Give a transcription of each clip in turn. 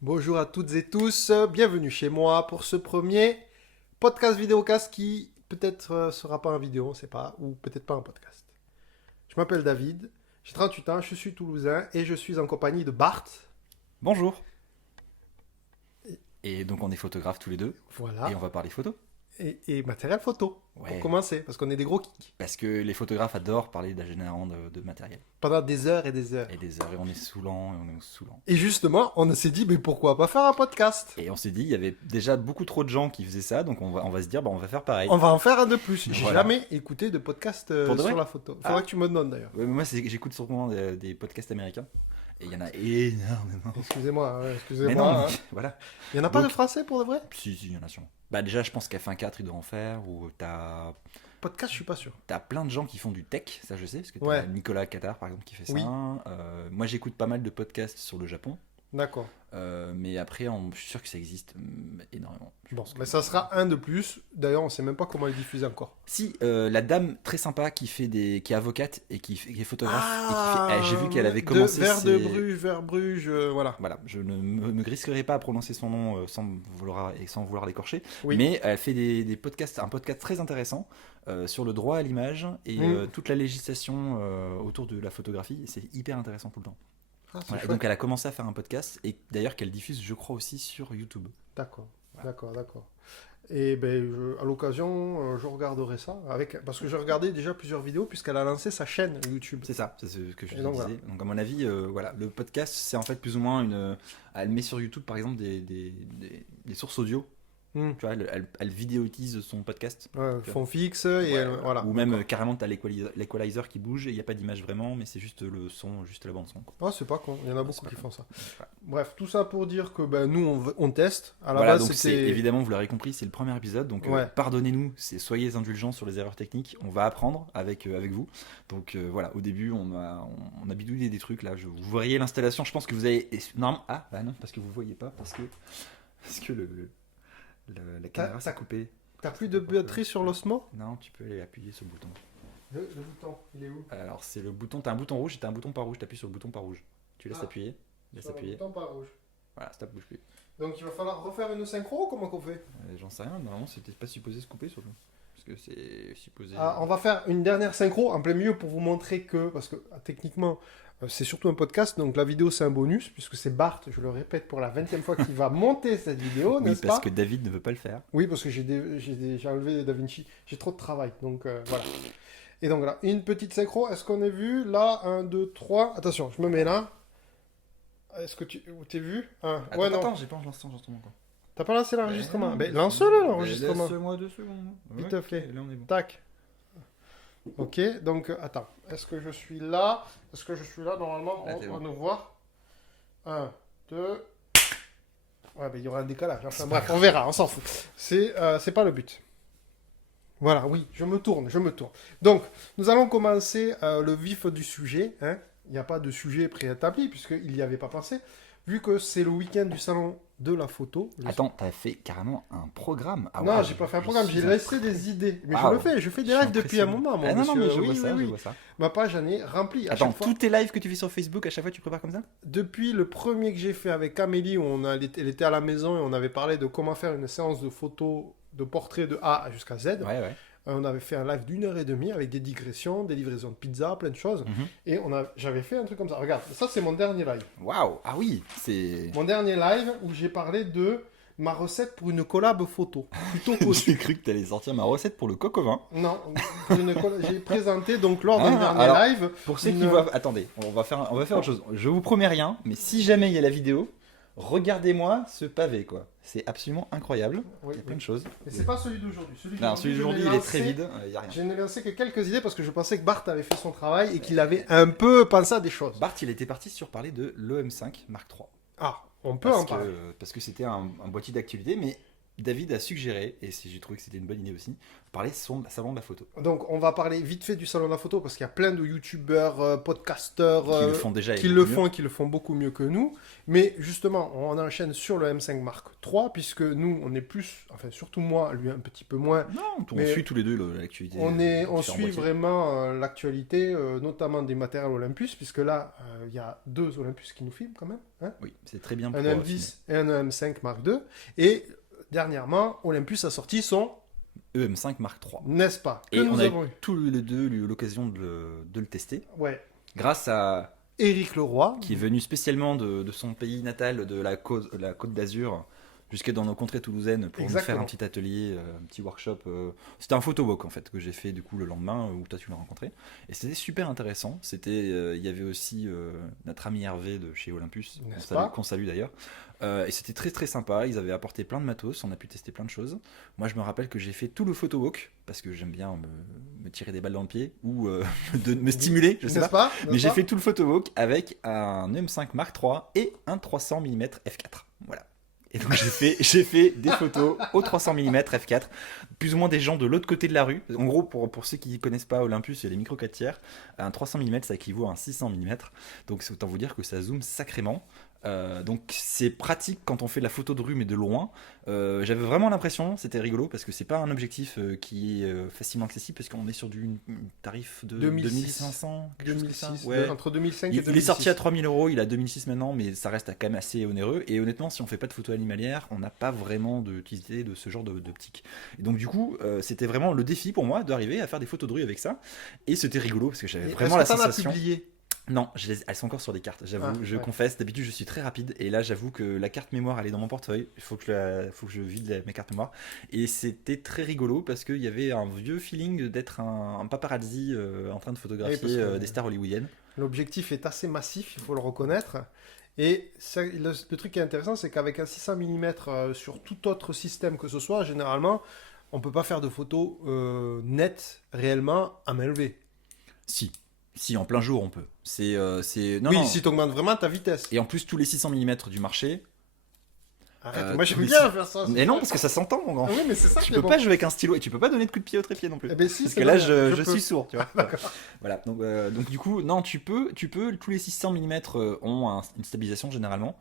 Bonjour à toutes et tous, bienvenue chez moi pour ce premier podcast vidéocast qui peut-être sera pas en vidéo, on ne sait pas, ou peut-être pas un podcast. Je m'appelle David, j'ai 38 ans, je suis toulousain et je suis en compagnie de Bart. Bonjour. Et donc on est photographes tous les deux Voilà, et on va parler photo. et matériel photo, pour Ouais. commencer, parce qu'on est des gros kicks. Parce que les photographes adorent parler d'agénérant de matériel. Pendant des heures et des heures. Et des heures, et on est saoulant, et on est saoulant. Et justement, on s'est dit, mais pourquoi pas faire un podcast? Et on s'est dit, il y avait déjà beaucoup trop de gens qui faisaient ça, donc on va se dire, bah, on va faire pareil. On va en faire un de plus. J'ai Voilà. jamais écouté de podcast Pour de sur vrai la photo. Faudra Ah. que tu me donnes d'ailleurs. Ouais, moi, j'écoute souvent des podcasts américains. Et il y en a énormément. Excusez-moi, Mais excusez-moi. non, Hein. voilà. Il y en a pas Donc- de français pour de vrai? Si, il y en a sûrement. Bah déjà, je pense qu'F1.4, il doit en faire, ou t'as Podcast, je suis pas sûr. plein de gens qui font du tech, ça je sais, parce que t'as Ouais. Nicolas Qatar par exemple qui fait ça. Oui. Moi j'écoute pas mal de podcasts sur le Japon, D'accord. mais après je suis sûr que ça existe énormément. Je Bon, pense que- mais ça sera un de plus. D'ailleurs, on sait même pas comment le diffuser encore. Si, la dame très sympa qui est avocate et qui est photographe, et qui fait, j'ai vu qu'elle avait commencé de Bruges, vers Bruges, voilà. Voilà, je ne me risquerai pas à prononcer son nom sans vouloir l'écorcher, Oui. mais elle fait des podcasts, un podcast très intéressant sur le droit à l'image et toute la législation autour de la photographie. C'est hyper intéressant tout le temps. Ah, c'est Voilà, et chouette. donc elle a commencé à faire un podcast et d'ailleurs qu'elle diffuse, je crois, aussi sur YouTube. D'accord, Voilà. d'accord. Et ben, à l'occasion, je regarderai ça parce que j'ai regardé déjà plusieurs vidéos puisqu'elle a lancé sa chaîne YouTube. C'est ça, c'est ce que je Et disais. donc, voilà. Donc à mon avis, voilà, le podcast, c'est en fait plus ou moins elle met sur YouTube, par exemple, des sources audio. Hmm. Tu vois, elle vidéotise son podcast. Ouais, fond fixe et Ouais, voilà. Ou même carrément, tu as l'equalizer qui bouge et il n'y a pas d'image vraiment, mais c'est juste le son, juste la bande son. Quoi. Ah, c'est pas con. Il y en a beaucoup C'est qui pas font ça. Voilà. Bref, tout ça pour dire que ben, nous, on teste. À la Voilà, base, donc c'est c'était. évidemment, vous l'aurez compris, c'est le premier épisode, donc Ouais. pardonnez-nous, soyez indulgents sur les erreurs techniques, on va apprendre avec vous. Donc voilà, au début, on a bidouillé des trucs là, vous voyez l'installation, je pense que vous avez. Non, ah bah non, parce que vous voyez pas, parce que la caméra s'est coupée. T'as plus de batterie sur l'Osmo? Non, tu peux aller appuyer sur le bouton. Le bouton, il est où? Alors c'est le bouton, t'as un bouton rouge et t'as un bouton pas rouge, t'appuies sur le bouton pas rouge. Tu laisses Ah. appuyer, laisse Sur le appuyer. bouton pas rouge. Voilà, stop, bouge plus. Donc il va falloir refaire une synchro ou comment qu'on fait? J'en sais rien, normalement c'était pas supposé se couper surtout. Parce que c'est supposé. On va faire une dernière synchro en plein milieu pour vous montrer que, parce que techniquement c'est surtout un podcast, donc la vidéo c'est un bonus, puisque c'est Bart, je le répète pour la 20e fois, qui va monter cette vidéo, Oui, n'est-ce parce pas? que David ne veut pas le faire. Oui, parce que j'ai enlevé DaVinci, j'ai trop de travail, donc voilà. Et donc voilà, une petite synchro, est-ce qu'on est vu? Là, 1, 2, 3, attention, je me mets là. Est-ce que tu t'es vu? Ouais, non. Attends, j'ai pas lancé l'enregistrement encore. T'as pas lancé l'enregistrement? Ben, Ben, lance-le l'enregistrement. Laisse-moi 2 secondes. S'il te plaît. Là on est bon. Tac. Ok, donc attends. Est-ce que je suis là? Est-ce que je suis là? Normalement, Là, on t'es va bon. nous voir. 1, 2. Ouais, mais il y aura un décalage. Enfin, bref, on verra, on s'en fout. C'est pas le but. Voilà, oui, je me tourne. Donc, nous allons commencer le vif du sujet. Hein. Il n'y a pas de sujet préétabli, puisqu'il n'y avait pas pensé. Vu que c'est le week-end du salon de la photo. Attends, t'as fait carrément un programme. Ah, Non, ouais, j'ai pas fait un je programme, suis j'ai laissé des idées. Mais Waouh. je fais des Je suis lives depuis un impressionné. moment, mon Ah non, non, monsieur. mais je Oui, vois oui, ça, oui. je vois ça. Ma page, j'en ai rempli. À Attends, chaque fois. tous tes lives que tu fais sur Facebook, à chaque fois tu prépares comme ça? Depuis le premier que j'ai fait avec Amélie, où elle était à la maison et on avait parlé de comment faire une séance de photos, de portraits de A jusqu'à Z. Ouais. On avait fait un live d'1 h 30 avec des digressions, des livraisons de pizza, plein de choses. Mhm. Et j'avais fait un truc comme ça. Regarde, ça c'est mon dernier live. Waouh, ah oui, c'est. Mon dernier live où j'ai parlé de ma recette pour une collab photo. Plutôt qu'au J'ai cru que t'allais sortir ma recette pour le coq au vin. Non, j'ai présenté donc lors d'un dernier alors, live. Pour ceux qui une- voient, attendez, on va faire autre chose. Je vous promets rien, mais si jamais il y a la vidéo, regardez-moi ce pavé quoi. C'est absolument incroyable. Oui, Il y a plein de choses. mais c'est pas celui d'aujourd'hui. Non, celui d'aujourd'hui il est très vide. Il y a rien. Je n'ai lancé que quelques idées parce que je pensais que Bart avait fait son travail et qu'il avait un peu pensé à des choses. Bart, il était parti sur parler de l'EM5 Mark III. Ah, on peut en parler. Parce que c'était un boîtier d'actualité, mais David a suggéré, et j'ai trouvé que c'était une bonne idée aussi, parler salon de la photo. Donc, on va parler vite fait du salon de la photo parce qu'il y a plein de youtubeurs, podcasteurs Qui le font déjà. qui le font et qui le font beaucoup mieux que nous. Mais justement, on enchaîne sur le M5 Mark III puisque nous, on est plus, enfin surtout moi, lui un petit peu moins. Non, on Mais suit tous les deux l'actualité. On suit vraiment l'actualité, notamment des matériels Olympus, puisque là, il y a 2 Olympus qui nous filment quand même. Hein, Oui, c'est très bien. un M10 et un M5 Mark II. Et dernièrement, Olympus a sorti son EM5 Mark III. N'est-ce pas? Et on a tous les deux eu l'occasion de le tester. Ouais. Grâce à Éric Leroy. Qui est venu spécialement de son pays natal, de la Côte d'Azur, jusque dans nos contrées toulousaines pour nous faire un petit atelier, un petit workshop. C'était un photowalk en fait que j'ai fait du coup le lendemain où toi tu l'as rencontré. Et c'était super intéressant. Il y avait aussi notre ami Hervé de chez Olympus, qu'on salue d'ailleurs. Et c'était très très sympa, ils avaient apporté plein de matos, on a pu tester plein de choses. Moi je me rappelle que j'ai fait tout le photowalk, parce que j'aime bien me tirer des balles dans le pied, ou me stimuler, je sais pas. Mais j'ai fait tout le photowalk avec un M5 Mark III et un 300 mm f4. Voilà. Et donc j'ai fait des photos au 300 mm f4, plus ou moins des gens de l'autre côté de la rue. En gros, pour ceux qui ne connaissent pas Olympus et les micro 4 tiers, un 300 mm ça équivaut à un 600 mm. Donc c'est autant vous dire que ça zoome sacrément. Donc c'est pratique quand on fait de la photo de rue mais de loin. J'avais vraiment l'impression, c'était rigolo parce que c'est pas un objectif qui est facilement accessible parce qu'on est sur du tarif de 2500, 2006, ouais. Entre 2005 et 2006. Il est sorti à 3000 €, il a 2006 maintenant, mais ça reste quand même assez onéreux. Et honnêtement, si on fait pas de photo animalière, on n'a pas vraiment d'utilité de ce genre d'optique. Et donc du coup, c'était vraiment le défi pour moi d'arriver à faire des photos de rue avec ça. Et c'était rigolo parce que j'avais vraiment la sensation. Publié non, elles sont encore sur des cartes, j'avoue, confesse. D'habitude, je suis très rapide et là, j'avoue que la carte mémoire, elle est dans mon portefeuille. Il faut que je vide mes cartes mémoire. Et c'était très rigolo parce qu'il y avait un vieux feeling d'être un paparazzi en train de photographier des stars hollywoodiennes. L'objectif est assez massif, il faut le reconnaître. Et le truc qui est intéressant, c'est qu'avec un 600 mm sur tout autre système que ce soit, généralement, on peut pas faire de photos nettes réellement à main levée. Si, en plein jour, on peut. Si tu augmentes vraiment ta vitesse. Et en plus, tous les 600 mm du marché. Arrête, moi j'aime bien faire ça. Mais non, parce que ça s'entend, mon grand. Ah oui, mais c'est ça. Tu peux pas jouer avec un stylo et tu peux pas donner de coup de pied au trépied non plus. Eh ben si, parce que là, je suis sourd, tu vois. Voilà. Donc du coup, non, tu peux. Tous les 600 mm ont une stabilisation généralement.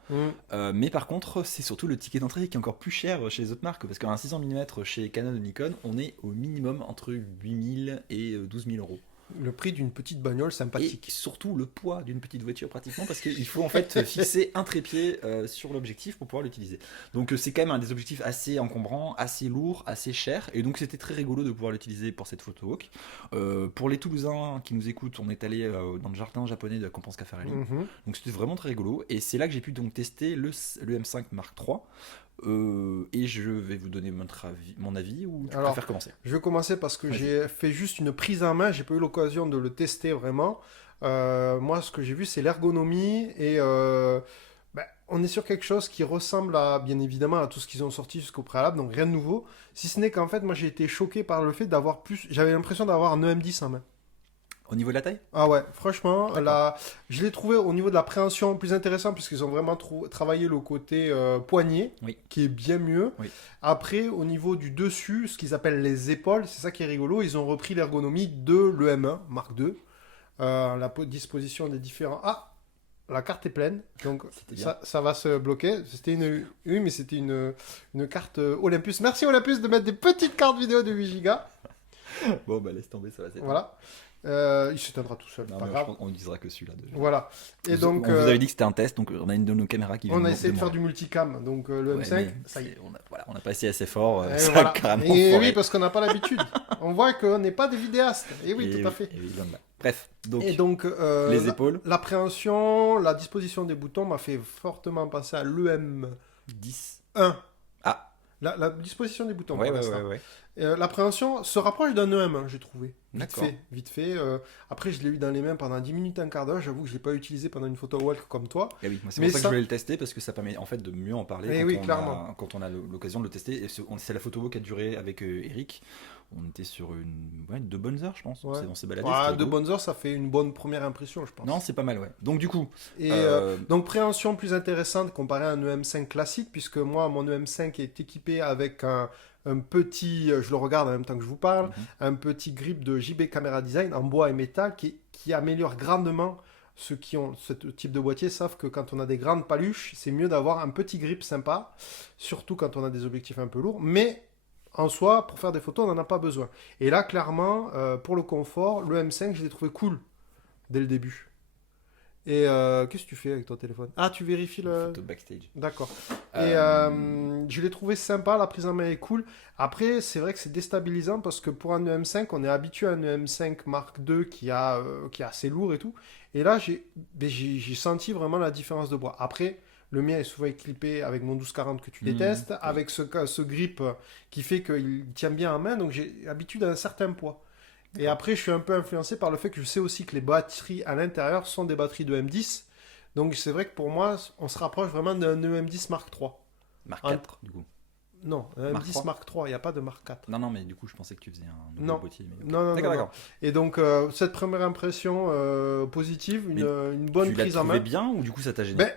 Mais par contre, c'est surtout le ticket d'entrée qui est encore plus cher chez les autres marques, parce qu'un 600 mm chez Canon et Nikon, on est au minimum entre 8000 et 12 000 €. Le prix d'une petite bagnole sympathique. Et surtout le poids d'une petite voiture pratiquement, parce qu'il faut en fait fixer un trépied sur l'objectif pour pouvoir l'utiliser. Donc c'est quand même un des objectifs assez encombrants, assez lourd, assez cher, et donc c'était très rigolo de pouvoir l'utiliser pour cette photowalk. Pour les Toulousains qui nous écoutent, on est allé dans le jardin japonais de la Compense Caffarelli, donc c'était vraiment très rigolo, et c'est là que j'ai pu donc tester le M5 Mark III. Et je vais vous donner mon avis, ou tu préfères commencer? Je vais commencer parce que j'ai fait juste une prise en main, j'ai pas eu l'occasion de le tester vraiment. Moi, ce que j'ai vu, c'est l'ergonomie et on est sur quelque chose qui ressemble bien évidemment à tout ce qu'ils ont sorti jusqu'au préalable, donc rien de nouveau. Si ce n'est qu'en fait, moi j'ai été choqué par le fait d'avoir j'avais l'impression d'avoir un EM10 en main. Au niveau de la taille? Ah ouais, franchement, je l'ai trouvé au niveau de la préhension plus intéressant puisqu'ils ont vraiment travaillé le côté poignet, qui est bien mieux. Après, au niveau du dessus, ce qu'ils appellent les épaules, c'est ça qui est rigolo, ils ont repris l'ergonomie de l'EM1 Mark II. La disposition des différents... Ah, la carte est pleine, donc ça va se bloquer. Oui, mais c'était une carte Olympus. Merci Olympus de mettre des petites cartes vidéo de 8 Go. Bon, bah laisse tomber, ça va s'éteindre. Voilà. Il s'éteindra tout seul. Non, pas grave. On ne disera que celui-là. Déjà. Voilà. Et donc, on vous avait dit que c'était un test, donc on a une de nos caméras qui vient. On a essayé de faire du multicam, donc le M5, ça y est. On a pas essayé assez fort, ça voilà. a carrément et foré. oui, parce qu'on n'a pas l'habitude. On voit qu'on n'est pas des vidéastes. Et oui, tout à fait. Bref, donc les épaules. L'appréhension, la disposition des boutons m'a fait fortement penser à l'EM10. 1. Ah. La disposition des boutons. Ouais. L'appréhension se rapproche d'un EM, j'ai trouvé. D'accord. Vite fait. Après, je l'ai eu dans les mains pendant 10 minutes, un quart d'heure. J'avoue que je ne l'ai pas utilisé pendant une photo walk comme toi. Et oui, c'est pour ça que je voulais le tester, parce que ça permet en fait de mieux en parler quand on a l'occasion de le tester. Et c'est la photo walk qui a duré avec Eric. On était sur deux bonnes heures, je pense. Ouais. On s'est baladé. Ah, c'était de rigolo. bonnes heures, ça fait une bonne première impression, je pense. Non, c'est pas mal, ouais. Donc du coup, Et euh, donc préhension plus intéressante comparé à un EM5 classique, puisque moi, mon EM5 est équipé avec un petit, je le regarde en même temps que je vous parle, mhm. un petit grip de JB Camera Design en bois et métal qui améliore grandement. Ceux qui ont ce type de boîtier savent que quand on a des grandes paluches, c'est mieux d'avoir un petit grip sympa, surtout quand on a des objectifs un peu lourds. Mais en soi, pour faire des photos, on n'en a pas besoin. Et là, clairement, pour le confort, le M5, je l'ai trouvé cool dès le début. Et qu'est-ce que tu fais avec ton téléphone? Ah, tu vérifies le... Photo backstage. D'accord. Et Euh, je l'ai trouvé sympa, la prise en main est cool. Après, c'est vrai que c'est déstabilisant parce que pour un EM5, on est habitué à un EM5 Mark II qui est assez lourd et tout. Et là, j'ai senti vraiment la différence de poids. Après, le mien est souvent équipé avec mon 1240 que tu détestes, oui. avec ce grip qui fait qu'il tient bien en main, donc j'ai l'habitude d'un certain poids. Et D'accord. après, je suis un peu influencé par le fait que je sais aussi que les batteries à l'intérieur sont des batteries de M10. Donc c'est vrai que pour moi, on se rapproche vraiment d'un EM10 Mark III. Mark En- 4, du coup. Non, un Mark M10 3. Mark III, il n'y a pas de Mark IV. Non, mais du coup, je pensais que tu faisais un nouveau Non. boîtier. Mais ok. Non, non, D'accord, non, non. d'accord. Et donc, cette première impression positive, Mais une bonne tu l'as prise en trouvé main. bien ou du coup ça t'a gêné? Ben,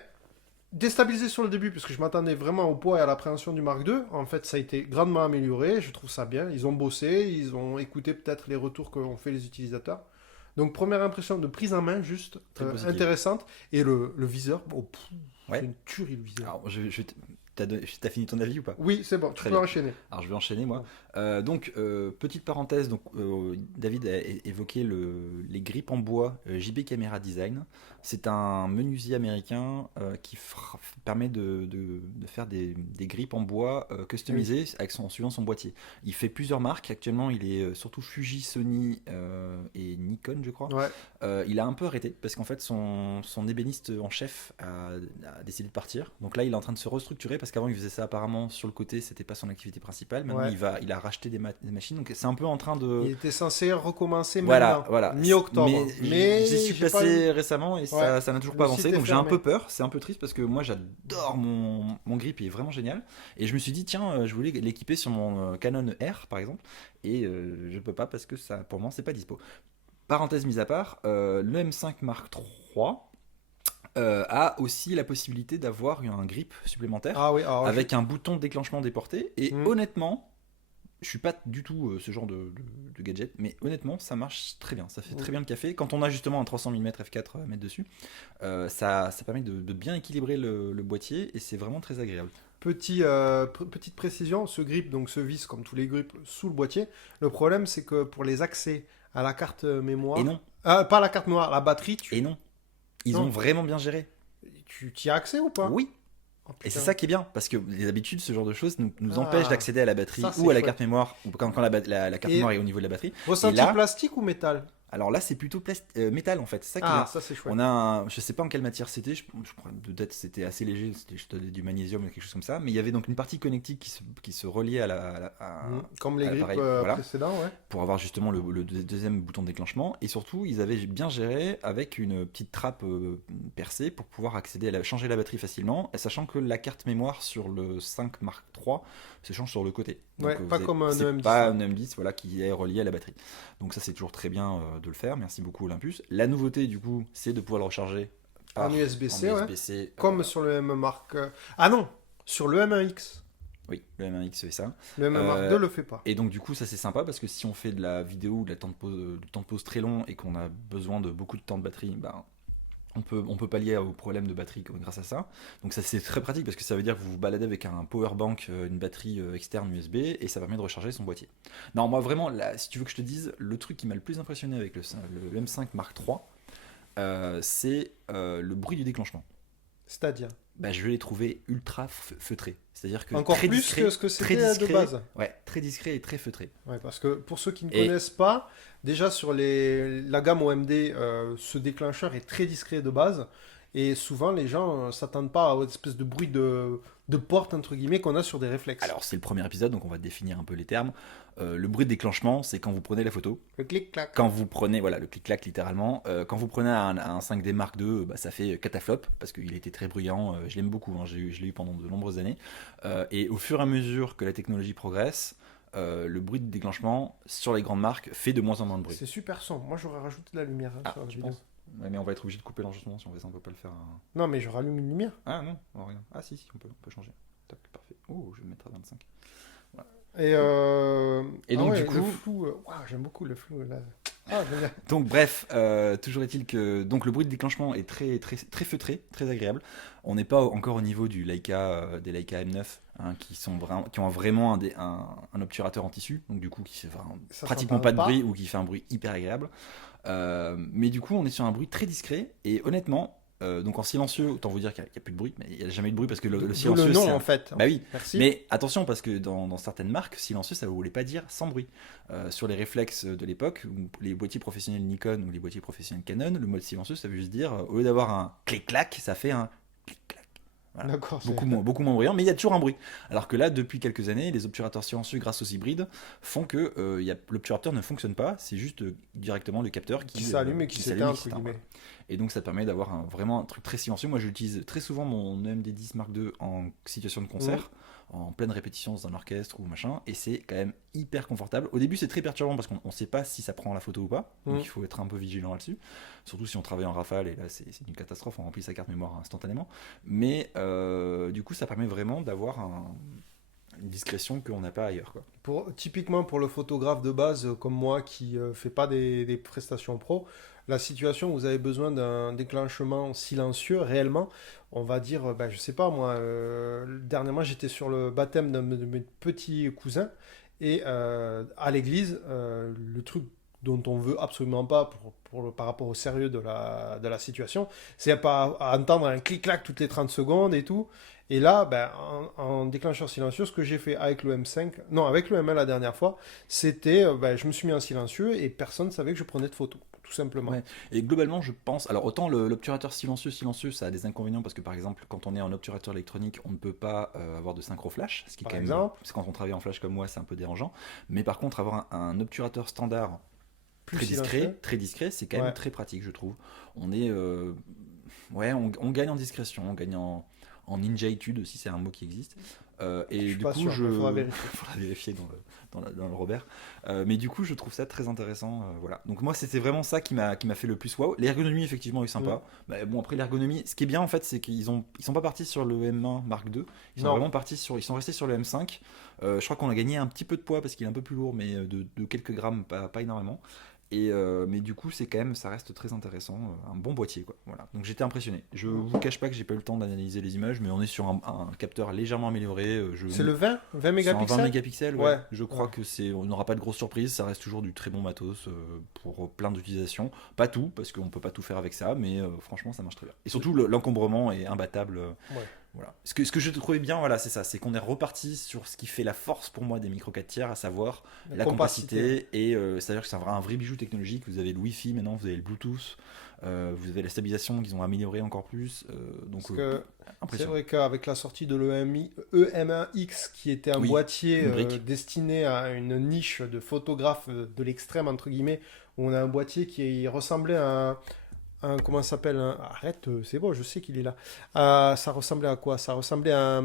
déstabilisé sur le début, parce que je m'attendais vraiment au poids et à l'appréhension du Mark II. En fait, ça a été grandement amélioré. Je trouve ça bien. Ils ont bossé, ils ont écouté peut-être les retours qu'ont fait les utilisateurs. Donc, première impression de prise en main, juste Très positive. intéressante. Et le viseur, Ouais. c'est une tuerie le viseur. Alors, t'as fini ton avis ou pas? Oui, c'est bon, tu Très peux bien. enchaîner. Alors je vais enchaîner moi. Petite parenthèse, David a évoqué les grippes en bois JB Camera Design. C'est un menuisier américain qui permet de faire des grippes en bois customisées en suivant son boîtier. Il fait plusieurs marques. Actuellement, il est surtout Fuji, Sony et Nikon, je crois. Ouais. Il a un peu arrêté parce qu'en fait son ébéniste en chef a décidé de partir. Donc là il est en train de se restructurer parce qu'avant il faisait ça apparemment sur le côté, c'était pas son activité principale. Maintenant Ouais. il a racheté des machines, donc c'est un peu en train de... Il était censé recommencer maintenant, Voilà. mi-octobre. Mais J'y suis j'ai pas passé eu- récemment et Ouais, ça n'a toujours le pas site avancé, est donc j'ai un fermé. peu peur. C'est un peu triste parce que moi j'adore mon grip, il est vraiment génial. Et je me suis dit tiens, je voulais l'équiper sur mon Canon R par exemple, et je peux pas parce que ça pour moi c'est pas dispo. Parenthèse mise à part, le M5 Mark III a aussi la possibilité d'avoir un grip supplémentaire Ah oui, alors avec un bouton de déclenchement déporté. Et Mm. honnêtement, je suis pas du tout ce genre de gadget, mais honnêtement, ça marche très bien. Ça fait très bien le café. Quand on a justement un 300 mm f4 à mettre dessus, ça permet de bien équilibrer le boîtier et c'est vraiment très agréable. petite précision, ce grip, donc se visse comme tous les grips sous le boîtier. Le problème, c'est que pour les accès à la carte mémoire, Et non, pas la carte mémoire, la batterie, et non, ils Non. ont vraiment bien géré. tu y as accès ou pas? Oui. Oh, Et c'est putain. ça qui est bien, parce que les habitudes, ce genre de choses nous Ah, empêchent d'accéder à la batterie ça, c'est ou à la chouette. carte mémoire, ou quand la carte Et- mémoire est au niveau de la batterie. Ressenti Et là- plastique ou métal? Alors là, c'est plutôt métal en fait, c'est ça qui est Ah, bien. ça c'est chouette. On a je sais pas en quelle matière c'était, je crois peut-être c'était assez léger, c'était du magnésium ou quelque chose comme ça, mais il y avait donc une partie connectique qui se reliait Comme les à grips l'appareil, voilà. précédents, ouais. Pour avoir justement le deuxième bouton de déclenchement. Et surtout, ils avaient bien géré avec une petite trappe percée pour pouvoir changer la batterie facilement, sachant que la carte mémoire sur le 5 Mark III se change sur le côté. Ouais, pas vous comme un c'est EM10, pas hein. un EM10 voilà, qui est relié à la batterie. Donc ça, c'est toujours très bien de le faire. Merci beaucoup Olympus. La nouveauté, du coup, c'est de pouvoir le recharger En USB-C, ouais. USB-C, Comme sur le M Mark. Ah non, sur le M1X. oui, le M1X fait ça. Le M Mark Euh, II le fait pas. Et donc du coup ça c'est sympa parce que si on fait de la vidéo ou de la temps de pause, du temps de pause très long et qu'on a besoin de beaucoup de temps de batterie, ben, on peut pallier au problème de batterie grâce à ça. Donc ça c'est très pratique parce que ça veut dire que vous vous baladez avec un power bank, une batterie externe USB et ça permet de recharger son boîtier. Non moi vraiment, là, si tu veux que je te dise, le truc qui m'a le plus impressionné avec le M5 Mark III, c'est le bruit du déclenchement. C'est-à-dire Bah, je l'ai trouvé ultra feutré. C'est-à-dire que encore très plus discret, que ce que très c'était de discret, base. ouais, très discret et très feutré. Ouais, parce que pour ceux qui ne Et- connaissent pas, déjà sur la gamme OMD, ce déclencheur est très discret de base. Et souvent, les gens s'attendent pas à une espèce de bruit de porte, entre guillemets, qu'on a sur des réflexes. Alors, c'est le premier épisode, donc on va définir un peu les termes. Le bruit de déclenchement, c'est quand vous prenez la photo. Le clic-clac. Quand vous prenez, voilà, le clic-clac littéralement. Quand vous prenez un 5D Mark II, bah, ça fait cataflop, parce qu'il était très bruyant. Je l'aime beaucoup, hein, je l'ai eu pendant de nombreuses années. Et au fur et à mesure que la technologie progresse, le bruit de déclenchement sur les grandes marques fait de moins en moins de bruit. C'est super sombre. Moi, j'aurais rajouté de la lumière sur la Tu vidéo. penses? Ouais, mais on va être obligé de couper l'enregistrement si on fait ça, on peut pas le faire. Non, mais je rallume une lumière. Ah non, oh, rien. Ah si, on peut changer. Tac, parfait. Oh, je vais me mettre à 25. Et, Et donc, du le coup- flou. Waouh, j'aime beaucoup le flou là. Ah, j'aime bien. Donc bref, toujours est-il que donc le bruit de déclenchement est très très très feutré, très agréable. On n'est pas encore au niveau du Leica, des Leica M9, hein, qui ont vraiment un obturateur en tissu, donc du coup qui fait Ça pratiquement s'entend pas de pas. bruit ou qui fait un bruit hyper agréable. Mais du coup, on est sur un bruit très discret et honnêtement, donc en silencieux, autant vous dire qu'il n'y a plus de bruit, mais il n'y a jamais eu de bruit parce que le D'où silencieux, le nom c'est en fait. bah oui. Merci. Mais attention, parce que dans certaines marques, silencieux, ça ne voulait pas dire sans bruit. Sur les réflexes de l'époque, ou les boîtiers professionnels Nikon ou les boîtiers professionnels Canon, le mode silencieux, ça veut juste dire, au lieu d'avoir un clic-clac, ça fait un clic-clac. Voilà. D'accord. Beaucoup moins bruyant, mais il y a toujours un bruit. Alors que là, depuis quelques années, les obturateurs silencieux, grâce aux hybrides, font que l'obturateur ne fonctionne pas, c'est juste directement le capteur Qui s'allume et qui s'éteint, entre s'éteint, guillemets. voilà. Et donc ça permet d'avoir vraiment un truc très silencieux. Moi j'utilise très souvent mon EMD10 Mark II en situation de concert, en pleine répétition dans un orchestre ou machin, et c'est quand même hyper confortable. Au début c'est très perturbant parce qu'on ne sait pas si ça prend la photo ou pas, donc il faut être un peu vigilant là-dessus. Surtout si on travaille en rafale, et là c'est une catastrophe, on remplit sa carte mémoire instantanément. Mais du coup ça permet vraiment d'avoir une discrétion qu'on n'a pas ailleurs, quoi. Typiquement pour le photographe de base comme moi qui fait pas des prestations pro, la situation où vous avez besoin d'un déclenchement silencieux réellement, on va dire, je sais pas moi, dernièrement j'étais sur le baptême d'un de mes petits cousins et à l'église, le truc dont on veut absolument pas par rapport au sérieux de la situation, c'est pas à entendre un clic-clac toutes les 30 secondes et tout. Et là, en déclencheur silencieux, ce que j'ai fait avec le M5, non, avec le M1 la dernière fois, c'était, je me suis mis en silencieux et personne ne savait que je prenais de photos, tout simplement. Ouais. Et globalement, je pense. Alors, autant l'obturateur silencieux, ça a des inconvénients parce que par exemple, quand on est en obturateur électronique, on ne peut pas avoir de synchro flash, ce qui est Par quand même. exemple. C'est quand on travaille en flash comme moi, c'est un peu dérangeant. Mais par contre, avoir un obturateur standard Plus très silencieux. discret, c'est quand Ouais. même très pratique, je trouve. On est. Ouais, on gagne en discrétion, on gagne en ninjaitude aussi, c'est un mot qui existe. Je Et suis du pas coup, sûr, il faudra vérifier. faudra vérifier dans le Robert. Mais du coup, je trouve ça très intéressant. Voilà. Donc moi, c'était vraiment ça qui m'a fait le plus waouh. L'ergonomie, effectivement, est sympa. Bah, bon, après l'ergonomie, ce qui est bien en fait, c'est qu'ils sont pas partis sur le M1 Mark II. Ils sont Non. vraiment ils sont restés sur le M5. Je crois qu'on a gagné un petit peu de poids parce qu'il est un peu plus lourd, mais de quelques grammes, pas énormément. Mais du coup, ça reste très intéressant, un bon boîtier, quoi. Voilà. Donc j'étais impressionné. Je vous cache pas que j'ai pas eu le temps d'analyser les images, mais on est sur un capteur légèrement amélioré. C'est le 20 C'est en 20 mégapixels. mégapixels, ouais. Ouais. Je crois Ouais. que on n'aura pas de grosses surprises. Ça reste toujours du très bon matos pour plein d'utilisations. Pas tout, parce qu'on peut pas tout faire avec ça, mais franchement, ça marche très bien. Et surtout, l'encombrement est imbattable. Ouais. Voilà. Ce que je trouvais bien, voilà, c'est ça, c'est qu'on est reparti sur ce qui fait la force pour moi des micro 4 tiers, à savoir la compacité, et c'est-à-dire que c'est un vrai bijou technologique. Vous avez le Wi-Fi maintenant, vous avez le Bluetooth, vous avez la stabilisation qu'ils ont améliorée encore plus. Donc, Parce que c'est impressionnant. vrai qu'avec la sortie de l'EM1X, qui était un Oui, boîtier une brique. destiné à une niche de photographe de l'extrême, entre guillemets, où on a un boîtier qui ressemblait à comment ça s'appelle Arrête, c'est bon, je sais qu'il est là. Ça ressemblait à quoi? Ça ressemblait à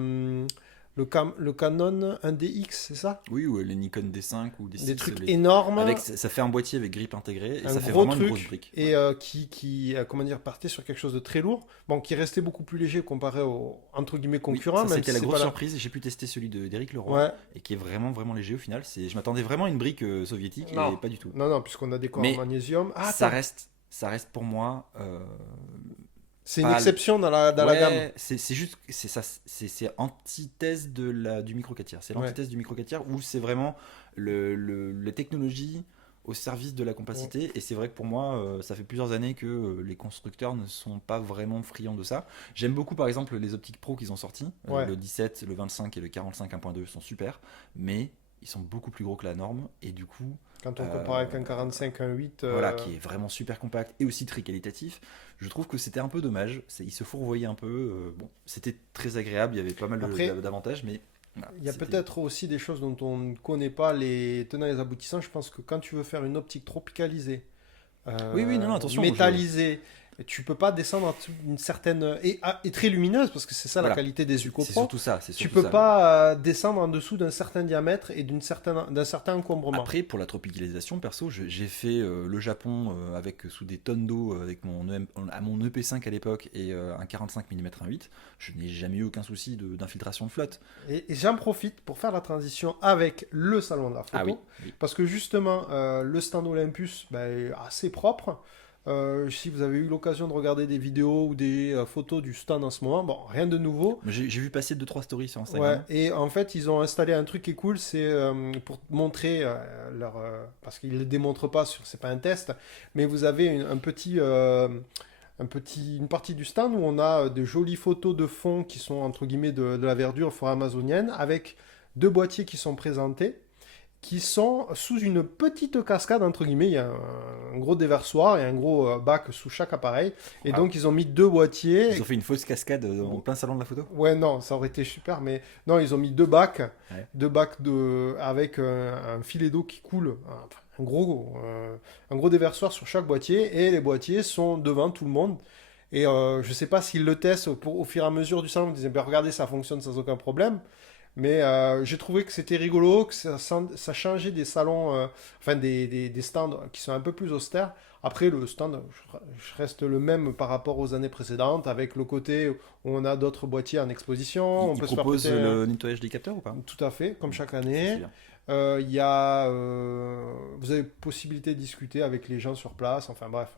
le Canon 1DX, c'est ça? Oui, ou les Nikon D5 ou D6. Des trucs énormes. Ça fait un boîtier avec grip intégrée, et Un ça fait gros vraiment une grosse truc brique. et qui comment dire, partait sur quelque chose de très lourd, bon, qui restait beaucoup plus léger comparé aux entre guillemets Oui, concurrents, ça même c'était si la c'est grosse pas surprise. J'ai pu tester celui d'Éric Leroy, Ouais, et qui est vraiment vraiment léger au final. Je m'attendais vraiment à une brique soviétique, Non. et pas du tout. non, puisqu'on a des corps en Mais magnésium. Ah, ça attends, reste pour moi. c'est une pas- exception dans la gamme. Ouais, c'est juste, c'est antithèse du micro 4 tiers. C'est l'antithèse du micro 4 tiers où c'est vraiment la technologie au service de la compacité. Et c'est vrai que pour moi, ça fait plusieurs années que les constructeurs ne sont pas vraiment friands de ça. J'aime beaucoup par exemple les optiques pro qu'ils ont sortis. Ouais. Le 17, le 25 et le 45 1.2 sont super, mais ils sont beaucoup plus gros que la norme. Et du coup, Quand on compare avec un 45, un 8, voilà, qui est vraiment super compact et aussi très qualitatif. Je trouve que c'était un peu dommage. Il se fourvoyait un peu. Bon, c'était très agréable. Il y avait pas mal Après, d'avantages, mais voilà, il y a c'était- peut-être aussi des choses dont on ne connaît pas les tenants et les aboutissants. Je pense que quand tu veux faire une optique tropicalisée, Oui, non, attention, métallisée Et tu peux pas descendre une certaine... Et très lumineuse, parce que c'est ça la Voilà. qualité des Zuko C'est Pro. surtout ça. C'est Tu surtout peux ça. pas descendre en dessous d'un certain diamètre et d'un certain encombrement. Après, pour la tropicalisation, perso, j'ai fait le Japon avec sous des tonnes d'eau avec à mon EP5 à l'époque et un 45 mm 1.8. Je n'ai jamais eu aucun souci d'infiltration de flotte. Et j'en profite pour faire la transition avec le salon de la photo. Ah oui, oui. Parce que justement, le stand Olympus est assez propre. Si vous avez eu l'occasion de regarder des vidéos ou des photos du stand en ce moment, bon, rien de nouveau. J'ai vu passer 2-3 stories sur Ouais, Instagram. et en fait, ils ont installé un truc qui est cool, c'est pour montrer parce qu'ils ne le démontrent pas, c'est pas un test, mais vous avez une partie du stand où on a de jolies photos de fond qui sont entre guillemets de la verdure forêt amazonienne, avec deux boîtiers qui sont présentés, qui sont sous une petite cascade, entre guillemets. Il y a un gros déversoir et un gros bac sous chaque appareil. Et Ah. donc, ils ont mis deux boîtiers. Ils ont fait une fausse cascade en plein salon de la photo. Ouais, non, ça aurait été super, mais non, ils ont mis deux bacs, Ouais. avec un filet d'eau qui coule, un gros déversoir sur chaque boîtier, et les boîtiers sont devant tout le monde. Et je sais pas s'ils le testent au fur et à mesure du salon, ils disaient, ben, regardez, ça fonctionne sans aucun problème. Mais j'ai trouvé que c'était rigolo, que ça changeait des salons, enfin des stands qui sont un peu plus austères. Après, le stand, je reste le même par rapport aux années précédentes, avec le côté où on a d'autres boîtiers en exposition. On Ils peut se faire proposent prêter le nettoyage des capteurs ou pas? tout à fait, comme chaque Ça, c'est année. bien. Il y a, vous avez possibilité de discuter avec les gens sur place. Enfin bref.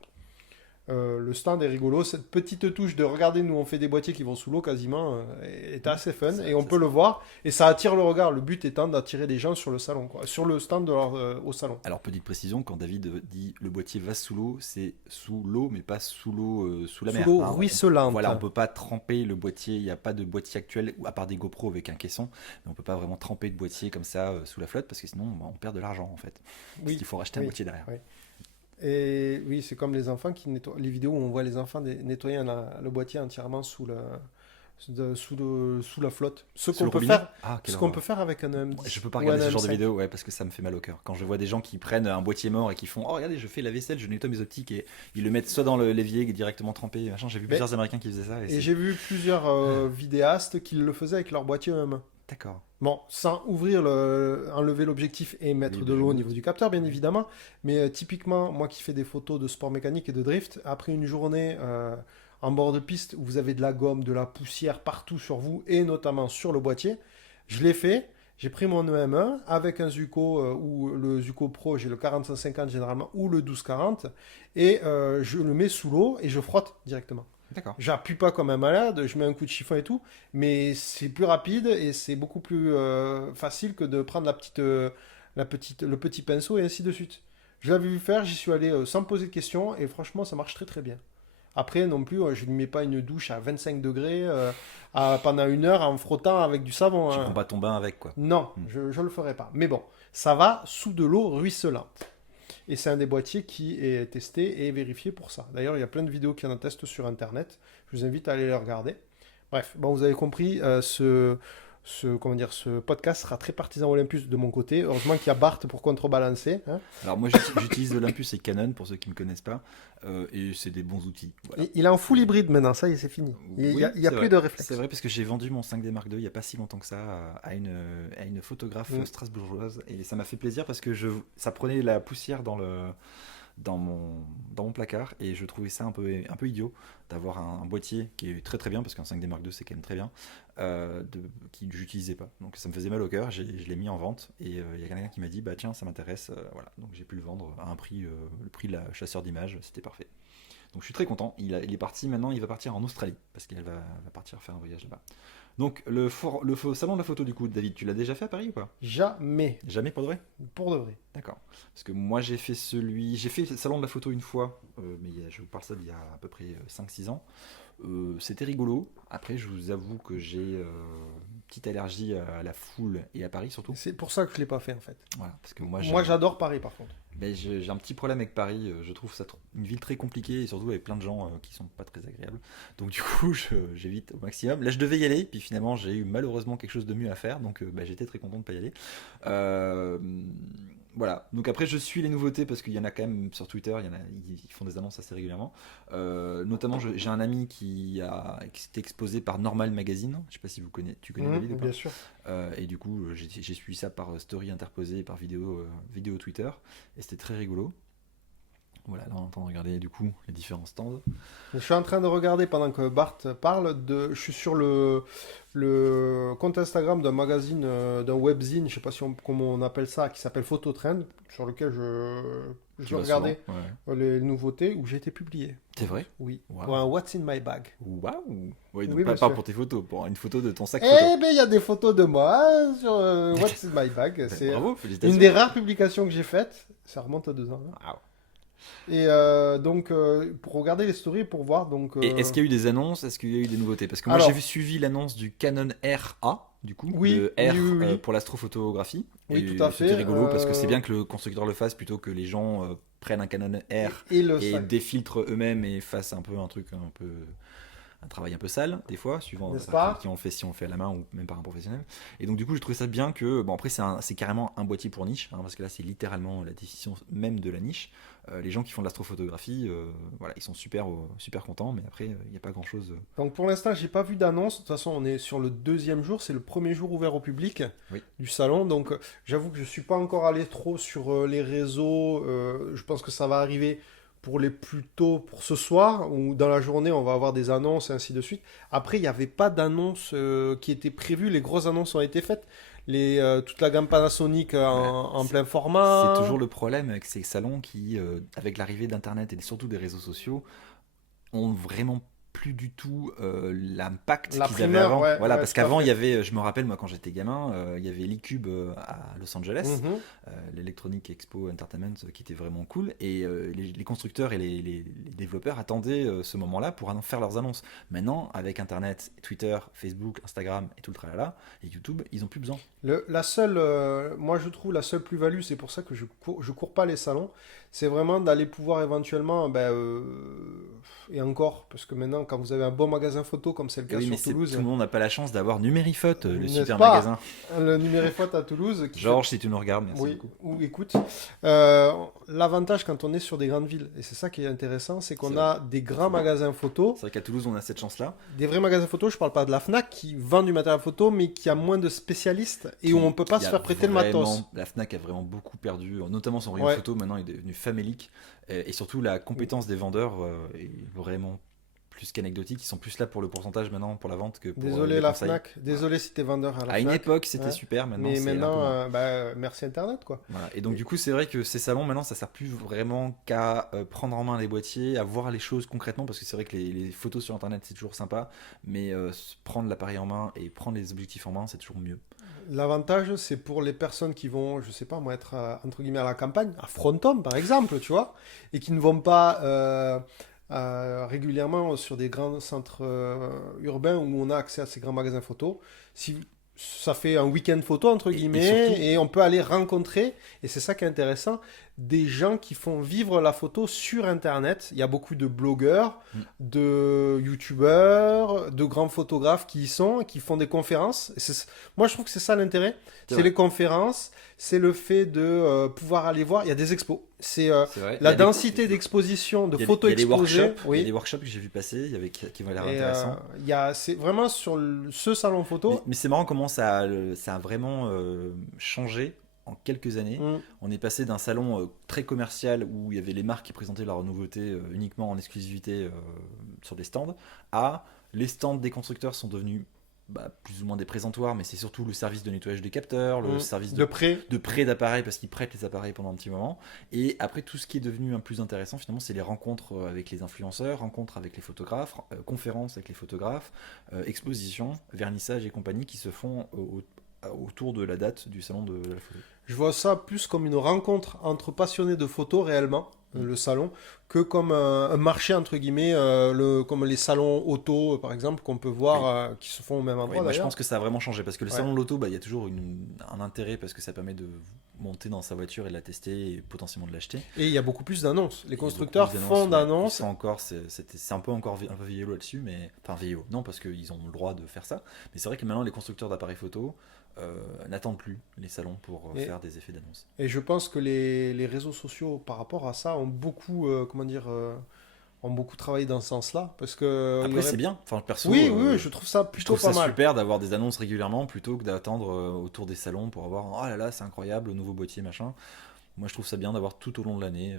Le stand est rigolo. Cette petite touche de regarder, nous on fait des boîtiers qui vont sous l'eau quasiment, est assez fun Ça- et on ça, peut c'est le voir et ça attire le regard. Le but étant d'attirer des gens sur le salon, quoi, sur le stand au salon. Alors, petite précision, quand David dit le boîtier va sous l'eau, c'est sous l'eau, mais pas sous l'eau, sous la Sous mer. l'eau Hein. ruisselante. Voilà, on peut pas tremper le boîtier. Il n'y a pas de boîtier actuel, à part des GoPro avec un caisson. Mais on peut pas vraiment tremper de boîtier comme ça sous la flotte parce que sinon on perd de l'argent en fait. Parce Oui, qu'il faut racheter un oui, boîtier derrière. oui. Et oui, c'est comme les enfants qui nettoient. Les vidéos où on voit les enfants nettoyer le boîtier entièrement sous la flotte. Ce Sous qu'on le peut robinet. faire, Ah, quelle ce qu'on horreur. peut faire avec un EM10 Je peux pas ou regarder un ce genre de EM5. vidéo, ouais, parce que ça me fait mal au cœur. Quand je vois des gens qui prennent un boîtier mort et qui font, oh regardez, je fais la vaisselle, je nettoie mes optiques et ils le mettent soit dans l'évier directement trempé, machin. J'ai vu Mais- plusieurs Américains qui faisaient ça. Et j'ai vu plusieurs vidéastes qui le faisaient avec leur boîtier eux-mêmes. D'accord. Bon, sans enlever l'objectif et mettre Oui, de je l'eau au me niveau doute. du capteur, bien évidemment. Mais typiquement, moi qui fais des photos de sport mécanique et de drift, après une journée en bord de piste où vous avez de la gomme, de la poussière partout sur vous et notamment sur le boîtier, je l'ai fait. J'ai pris mon EM1 avec un Zuko ou le Zuko Pro, j'ai le 4550 généralement ou le 1240 et je le mets sous l'eau et je frotte directement. D'accord. J'appuie pas comme un malade, je mets un coup de chiffon et tout, mais c'est plus rapide et c'est beaucoup plus facile que de prendre le petit pinceau et ainsi de suite. Je l'avais vu faire, j'y suis allé sans me poser de questions et franchement ça marche très très bien. Après non plus, je ne mets pas une douche à 25 degrés pendant une heure en frottant avec du savon. Tu Hein. prends pas ton bain avec quoi. Non, je le ferai pas. Mais bon, ça va sous de l'eau ruisselante. Et c'est un des boîtiers qui est testé et vérifié pour ça. D'ailleurs, il y a plein de vidéos qui en attestent sur Internet. Je vous invite à aller les regarder. Bref, bon, vous avez compris, ce podcast sera très partisan Olympus de mon côté. Heureusement qu'il y a Bart pour contrebalancer. Hein. Alors moi j'utilise Olympus et Canon pour ceux qui me connaissent pas, et c'est des bons outils. Voilà. Il est en full hybride maintenant, ça y est, c'est fini. Il Oui, n'y a c'est plus vrai. de réflexe. C'est vrai parce que j'ai vendu mon 5D Mark II il y a pas si longtemps que ça à une photographe strasbourgeoise et ça m'a fait plaisir parce que ça prenait la poussière dans mon placard et je trouvais ça un peu idiot d'avoir un boîtier qui est très très bien parce qu'un 5D Mark II c'est quand même très bien qui j'utilisais pas donc ça me faisait mal au cœur, je l'ai mis en vente et il y a quelqu'un qui m'a dit bah tiens ça m'intéresse voilà donc j'ai pu le vendre à un prix le prix de la chasseur d'images, c'était parfait. Donc je suis très content, il est parti maintenant, il va partir en Australie parce qu'elle va partir faire un voyage là-bas. Donc le salon de la photo du coup, David, tu l'as déjà fait à Paris ou pas? Jamais, Jamais pour de vrai? pour de vrai. D'accord. Parce que moi j'ai fait le salon de la photo une fois, mais je vous parle ça d'il y a à peu près 5-6 ans. C'était rigolo. Après, je vous avoue que j'ai une petite allergie à la foule et à Paris surtout. C'est pour ça que je ne l'ai pas fait en fait. Voilà, parce que moi, Moi j'adore Paris par contre. ben, j'ai un petit problème avec Paris. Je trouve ça une ville très compliquée et surtout avec plein de gens qui sont pas très agréables. Donc du coup, j'évite au maximum. Là, je devais y aller, puis finalement, j'ai eu malheureusement quelque chose de mieux à faire. Donc, ben, j'étais très content de pas y aller. voilà. Donc après, je suis les nouveautés parce qu'il y en a quand même sur Twitter, ils font des annonces assez régulièrement. Notamment, j'ai un ami qui s'était exposé par Normal Magazine. Je sais pas si tu connais David ou pas. Bien sûr. Et du coup, j'ai suivi ça par story interposée, par vidéo Twitter. Et c'était très rigolo. Voilà, là on est en train de regarder du coup les différents stands. Je suis en train de regarder pendant que Bart parle. Je suis sur le compte Instagram d'un magazine, d'un webzine, je sais pas comment on appelle ça, qui s'appelle Phototrend, sur lequel Tu j'ai vas regardé souvent, ouais. les nouveautés où j'ai été publié. C'est vrai? Oui. Wow. Pour un What's in my bag. Waouh! Oui, donc Oui, pas monsieur. pour tes photos, pour une photo de ton sac photo. Eh ben, il y a des photos de moi sur What's in my bag. Ben, C'est bravo, félicitations. une des rares publications que j'ai faites. Ça remonte à 2 ans. Hein. Waouh. Et donc, pour regarder les stories, pour voir. Donc, Et est-ce qu'il y a eu des annonces? Est-ce qu'il y a eu des nouveautés? Parce que moi Alors- j'ai suivi l'annonce du Canon RA, du coup, Oui, le R oui, oui, oui. pour l'astrophotographie. Oui, Et tout à c'était fait. rigolo parce que c'est bien que le constructeur le fasse plutôt que les gens prennent un Canon R et le et sac. défiltrent eux-mêmes et fassent un peu un travail un peu sale des fois, suivant N'est-ce pas? si on le fait à la main ou même par un professionnel. Et donc du coup j'ai trouvé ça bien que, bon après c'est carrément un boîtier pour niche, hein, parce que là c'est littéralement la définition même de la niche. Les gens qui font de l'astrophotographie, voilà, ils sont super contents, mais après il n'y a pas grand chose. Donc pour l'instant, j'ai pas vu d'annonce. De toute façon, on est sur le 2e jour. C'est le premier jour ouvert au public Oui. du salon. Donc j'avoue que je suis pas encore allé trop sur les réseaux. Je pense que ça va arriver pour les plus tôt pour ce soir ou dans la journée, on va avoir des annonces et ainsi de suite. Après, il n'y avait pas d'annonce qui était prévue. Les grosses annonces ont été faites. Toute la gamme Panasonic en plein format. C'est toujours le problème avec ces salons qui, avec l'arrivée d'Internet et surtout des réseaux sociaux, ont vraiment plus du tout l'impact La qu'ils avaient primeur, avant. ouais, Voilà, ouais, parce tout à qu'avant, fait. il y avait, je me rappelle, moi, quand j'étais gamin, il y avait l'eCube à Los Angeles, Mhm. l'Electronic Expo Entertainment, qui était vraiment cool, et les constructeurs et les développeurs attendaient ce moment-là pour en faire leurs annonces. Maintenant, avec Internet, Twitter, Facebook, Instagram et tout le tralala, et YouTube, ils n'ont plus besoin. Moi je trouve la seule plus-value, c'est pour ça que je cours pas les salons, c'est vraiment d'aller pouvoir éventuellement, et encore, parce que maintenant quand vous avez un bon magasin photo comme c'est le Et cas oui, sur mais Toulouse, tout le monde n'a pas la chance d'avoir Numérifote, le n'est-ce super pas, magasin. le Numérifote à Toulouse, qui Georges, si tu nous regardes, merci oui, beaucoup. ou écoute, l'avantage quand on est sur des grandes villes, et c'est ça qui est intéressant, c'est qu'on C'est a des grands magasins photo, C'est vrai qu'à Toulouse, on a cette chance-là. des vrais magasins photo, je parle pas de la Fnac qui vend du matériel photo, mais qui a moins de spécialistes et où on peut pas Qui se a faire prêter le matos. La Fnac a vraiment beaucoup perdu, notamment son rayon Ouais. photo maintenant est devenu famélique. Et surtout, la compétence des vendeurs est vraiment plus qu'anecdotique. Ils sont plus là pour le pourcentage maintenant, pour la vente, que pour Désolé les la conseils. Fnac, désolé si t'es vendeur à la À une Fnac. époque, c'était Ouais. super, maintenant Mais c'est un peu maintenant, moins. merci Internet quoi. Voilà. Et donc du coup, c'est vrai que ces salons, maintenant, ça sert plus vraiment qu'à prendre en main les boîtiers, à voir les choses concrètement, parce que c'est vrai que les photos sur Internet, c'est toujours sympa, mais prendre l'appareil en main et prendre les objectifs en main, c'est toujours mieux. L'avantage, c'est pour les personnes qui vont, je sais pas moi, être entre guillemets à la campagne, à Fronton par exemple, tu vois, et qui ne vont pas régulièrement sur des grands centres urbains où on a accès à ces grands magasins photo. Si ça fait un week-end photo entre Et guillemets, surtout- et on peut aller rencontrer, et c'est ça qui est intéressant, des gens qui font vivre la photo sur Internet. Il y a beaucoup de blogueurs, de youtubeurs, de grands photographes qui y sont, qui font des conférences. Moi, je trouve que c'est ça l'intérêt. C'est C'est vrai. les conférences, c'est le fait de pouvoir aller voir. Il y a des expos. C'est C'est vrai. Il y la a des- densité d'exposition, de il y a des- photos il y a des exposées. workshops, il y a Oui. des workshops que j'ai vu passer, qui vont l'air Et intéressants. c'est vraiment sur ce salon photo. Mais c'est marrant comment ça a vraiment changé en quelques années. Mm. On est passé d'un salon très commercial où il y avait les marques qui présentaient leurs nouveautés uniquement en exclusivité sur des stands, à les stands des constructeurs sont devenus plus ou moins des présentoirs, mais c'est surtout le service de nettoyage des capteurs, le service de près. de prêt d'appareils parce qu'ils prêtent les appareils pendant un petit moment. Et après, tout ce qui est devenu un plus intéressant, finalement, c'est les rencontres avec les influenceurs, rencontres avec les photographes, conférences avec les photographes, expositions, vernissages et compagnie qui se font autour de la date du salon de la photo. Je vois ça plus comme une rencontre entre passionnés de photo réellement, le salon, que comme un marché, entre guillemets, comme les salons auto, par exemple, qu'on peut voir, qui se font au même Oui, endroit moi, je d'ailleurs. pense que ça a vraiment changé parce que le Ouais. salon de l'auto, bah, il y a toujours un intérêt parce que ça permet de monter dans sa voiture et de la tester et potentiellement de l'acheter. Et il y a beaucoup plus d'annonces. Les Il y a beaucoup constructeurs plus font ouais. Ils d'annonces. sont encore, c'est un peu encore un peu vieillot là-dessus, mais enfin vieillot, non parce qu'ils ont le droit de faire ça. Mais c'est vrai que maintenant les constructeurs d'appareils photo n'attendent plus les salons pour Et, faire des effets d'annonce. et je pense que les réseaux sociaux, par rapport à ça, ont beaucoup, comment dire, ont beaucoup travaillé dans ce sens-là. Parce que il y Après aurait... c'est bien, enfin perso, Oui, oui, oui, je trouve ça je plutôt trouve ça pas mal. super d'avoir des annonces régulièrement plutôt que d'attendre autour des salons pour avoir oh là là c'est incroyable le nouveau boîtier machin. Moi je trouve ça bien d'avoir tout au long de l'année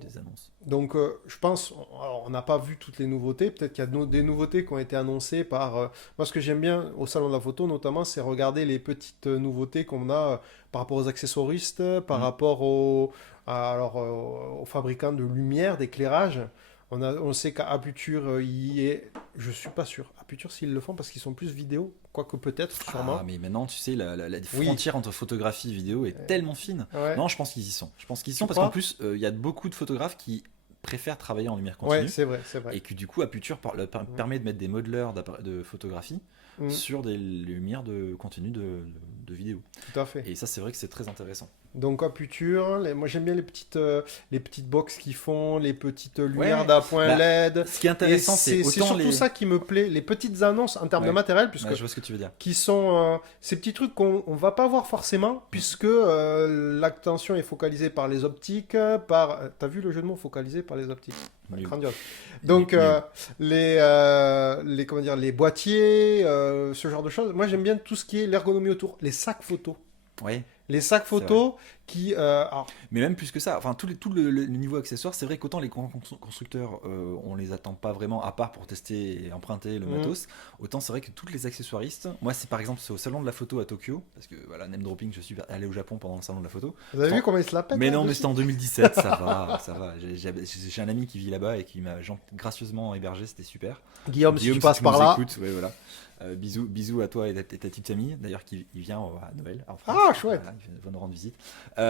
des annonces. Donc, je pense, alors, on n'a pas vu toutes les nouveautés. Peut-être qu'il y a des nouveautés qui ont été annoncées par. Moi, ce que j'aime bien au salon de la photo, notamment, c'est regarder les petites nouveautés qu'on a par rapport aux accessoiristes, par Mm. rapport aux fabricants de lumière, d'éclairage. On sait qu'à Aputure, je suis pas sûr. Aputure, s'ils le font, parce qu'ils sont plus vidéo, quoique peut-être, sûrement. Ah, mais maintenant, tu sais, la Oui. frontière entre photographie et vidéo est tellement fine. Ouais. Non, je pense qu'ils y sont. Je pense qu'ils y sont Tu parce crois qu'en plus, il y a beaucoup de photographes qui préfèrent travailler en lumière Ouais, continue c'est vrai, c'est vrai. et que du coup, Aputure permet de mettre des modeleurs de photographie Mm, sur des lumières de continu de vidéo. tout à fait. Et ça, c'est vrai que c'est très intéressant. Donc Aputure, moi j'aime bien les petites box qu'ils font, les petites lumières Ouais, d'appoint bah, LED. Ce qui est Et intéressant, c'est c'est autant surtout les. ça qui me plaît, les petites annonces en termes de Ouais. matériel, puisque Ouais, je vois ce que tu veux dire. qui sont ces petits trucs qu'on on va pas voir forcément, puisque l'attention est focalisée par les optiques, t'as vu le jeu de mots focalisé par les optiques? Nul. Grandiose. Donc Nul. comment dire, les boîtiers, ce genre de choses. Moi j'aime bien tout ce qui est l'ergonomie autour, les sacs photos. Ouais. Les sacs C'est vrai. photos qui. Alors, Mais même plus que ça, enfin tout le niveau accessoire, c'est vrai qu'autant les grands constructeurs, on les attend pas vraiment à part pour tester et emprunter le Mhm. matos, autant c'est vrai que tous les accessoiristes, moi c'est par exemple c'est au salon de la photo à Tokyo, parce que voilà, name dropping, je suis allé au Japon pendant le salon de la photo. vous avez Sans- vu comment ils se la pètent Mais là, non, mais dessus c'était en 2017, ça va, ça va. J'ai un ami qui vit là-bas et qui m'a gracieusement hébergé, c'était super. Guillaume, si tu si passes tu par nous là. écoutes, ouais, voilà. Bisous à toi et ta petite amie, d'ailleurs qui il vient à Noël en France. Ah, chouette. Voilà, il va nous rendre visite.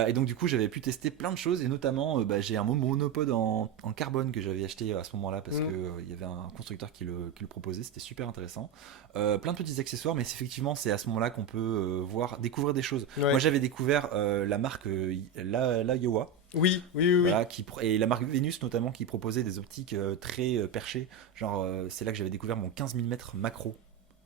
Et donc du coup j'avais pu tester plein de choses et notamment j'ai un monopode en carbone que j'avais acheté à ce moment-là parce Mm. que il y avait un constructeur qui le proposait, c'était super intéressant. Plein de petits accessoires, mais effectivement c'est à ce moment-là qu'on peut découvrir des choses. Ouais. Moi j'avais découvert la marque la Yowa. Oui, oui, oui, oui. Voilà, et la marque Venus notamment qui proposait des optiques très perchées. Genre, c'est là que j'avais découvert mon 15 mm macro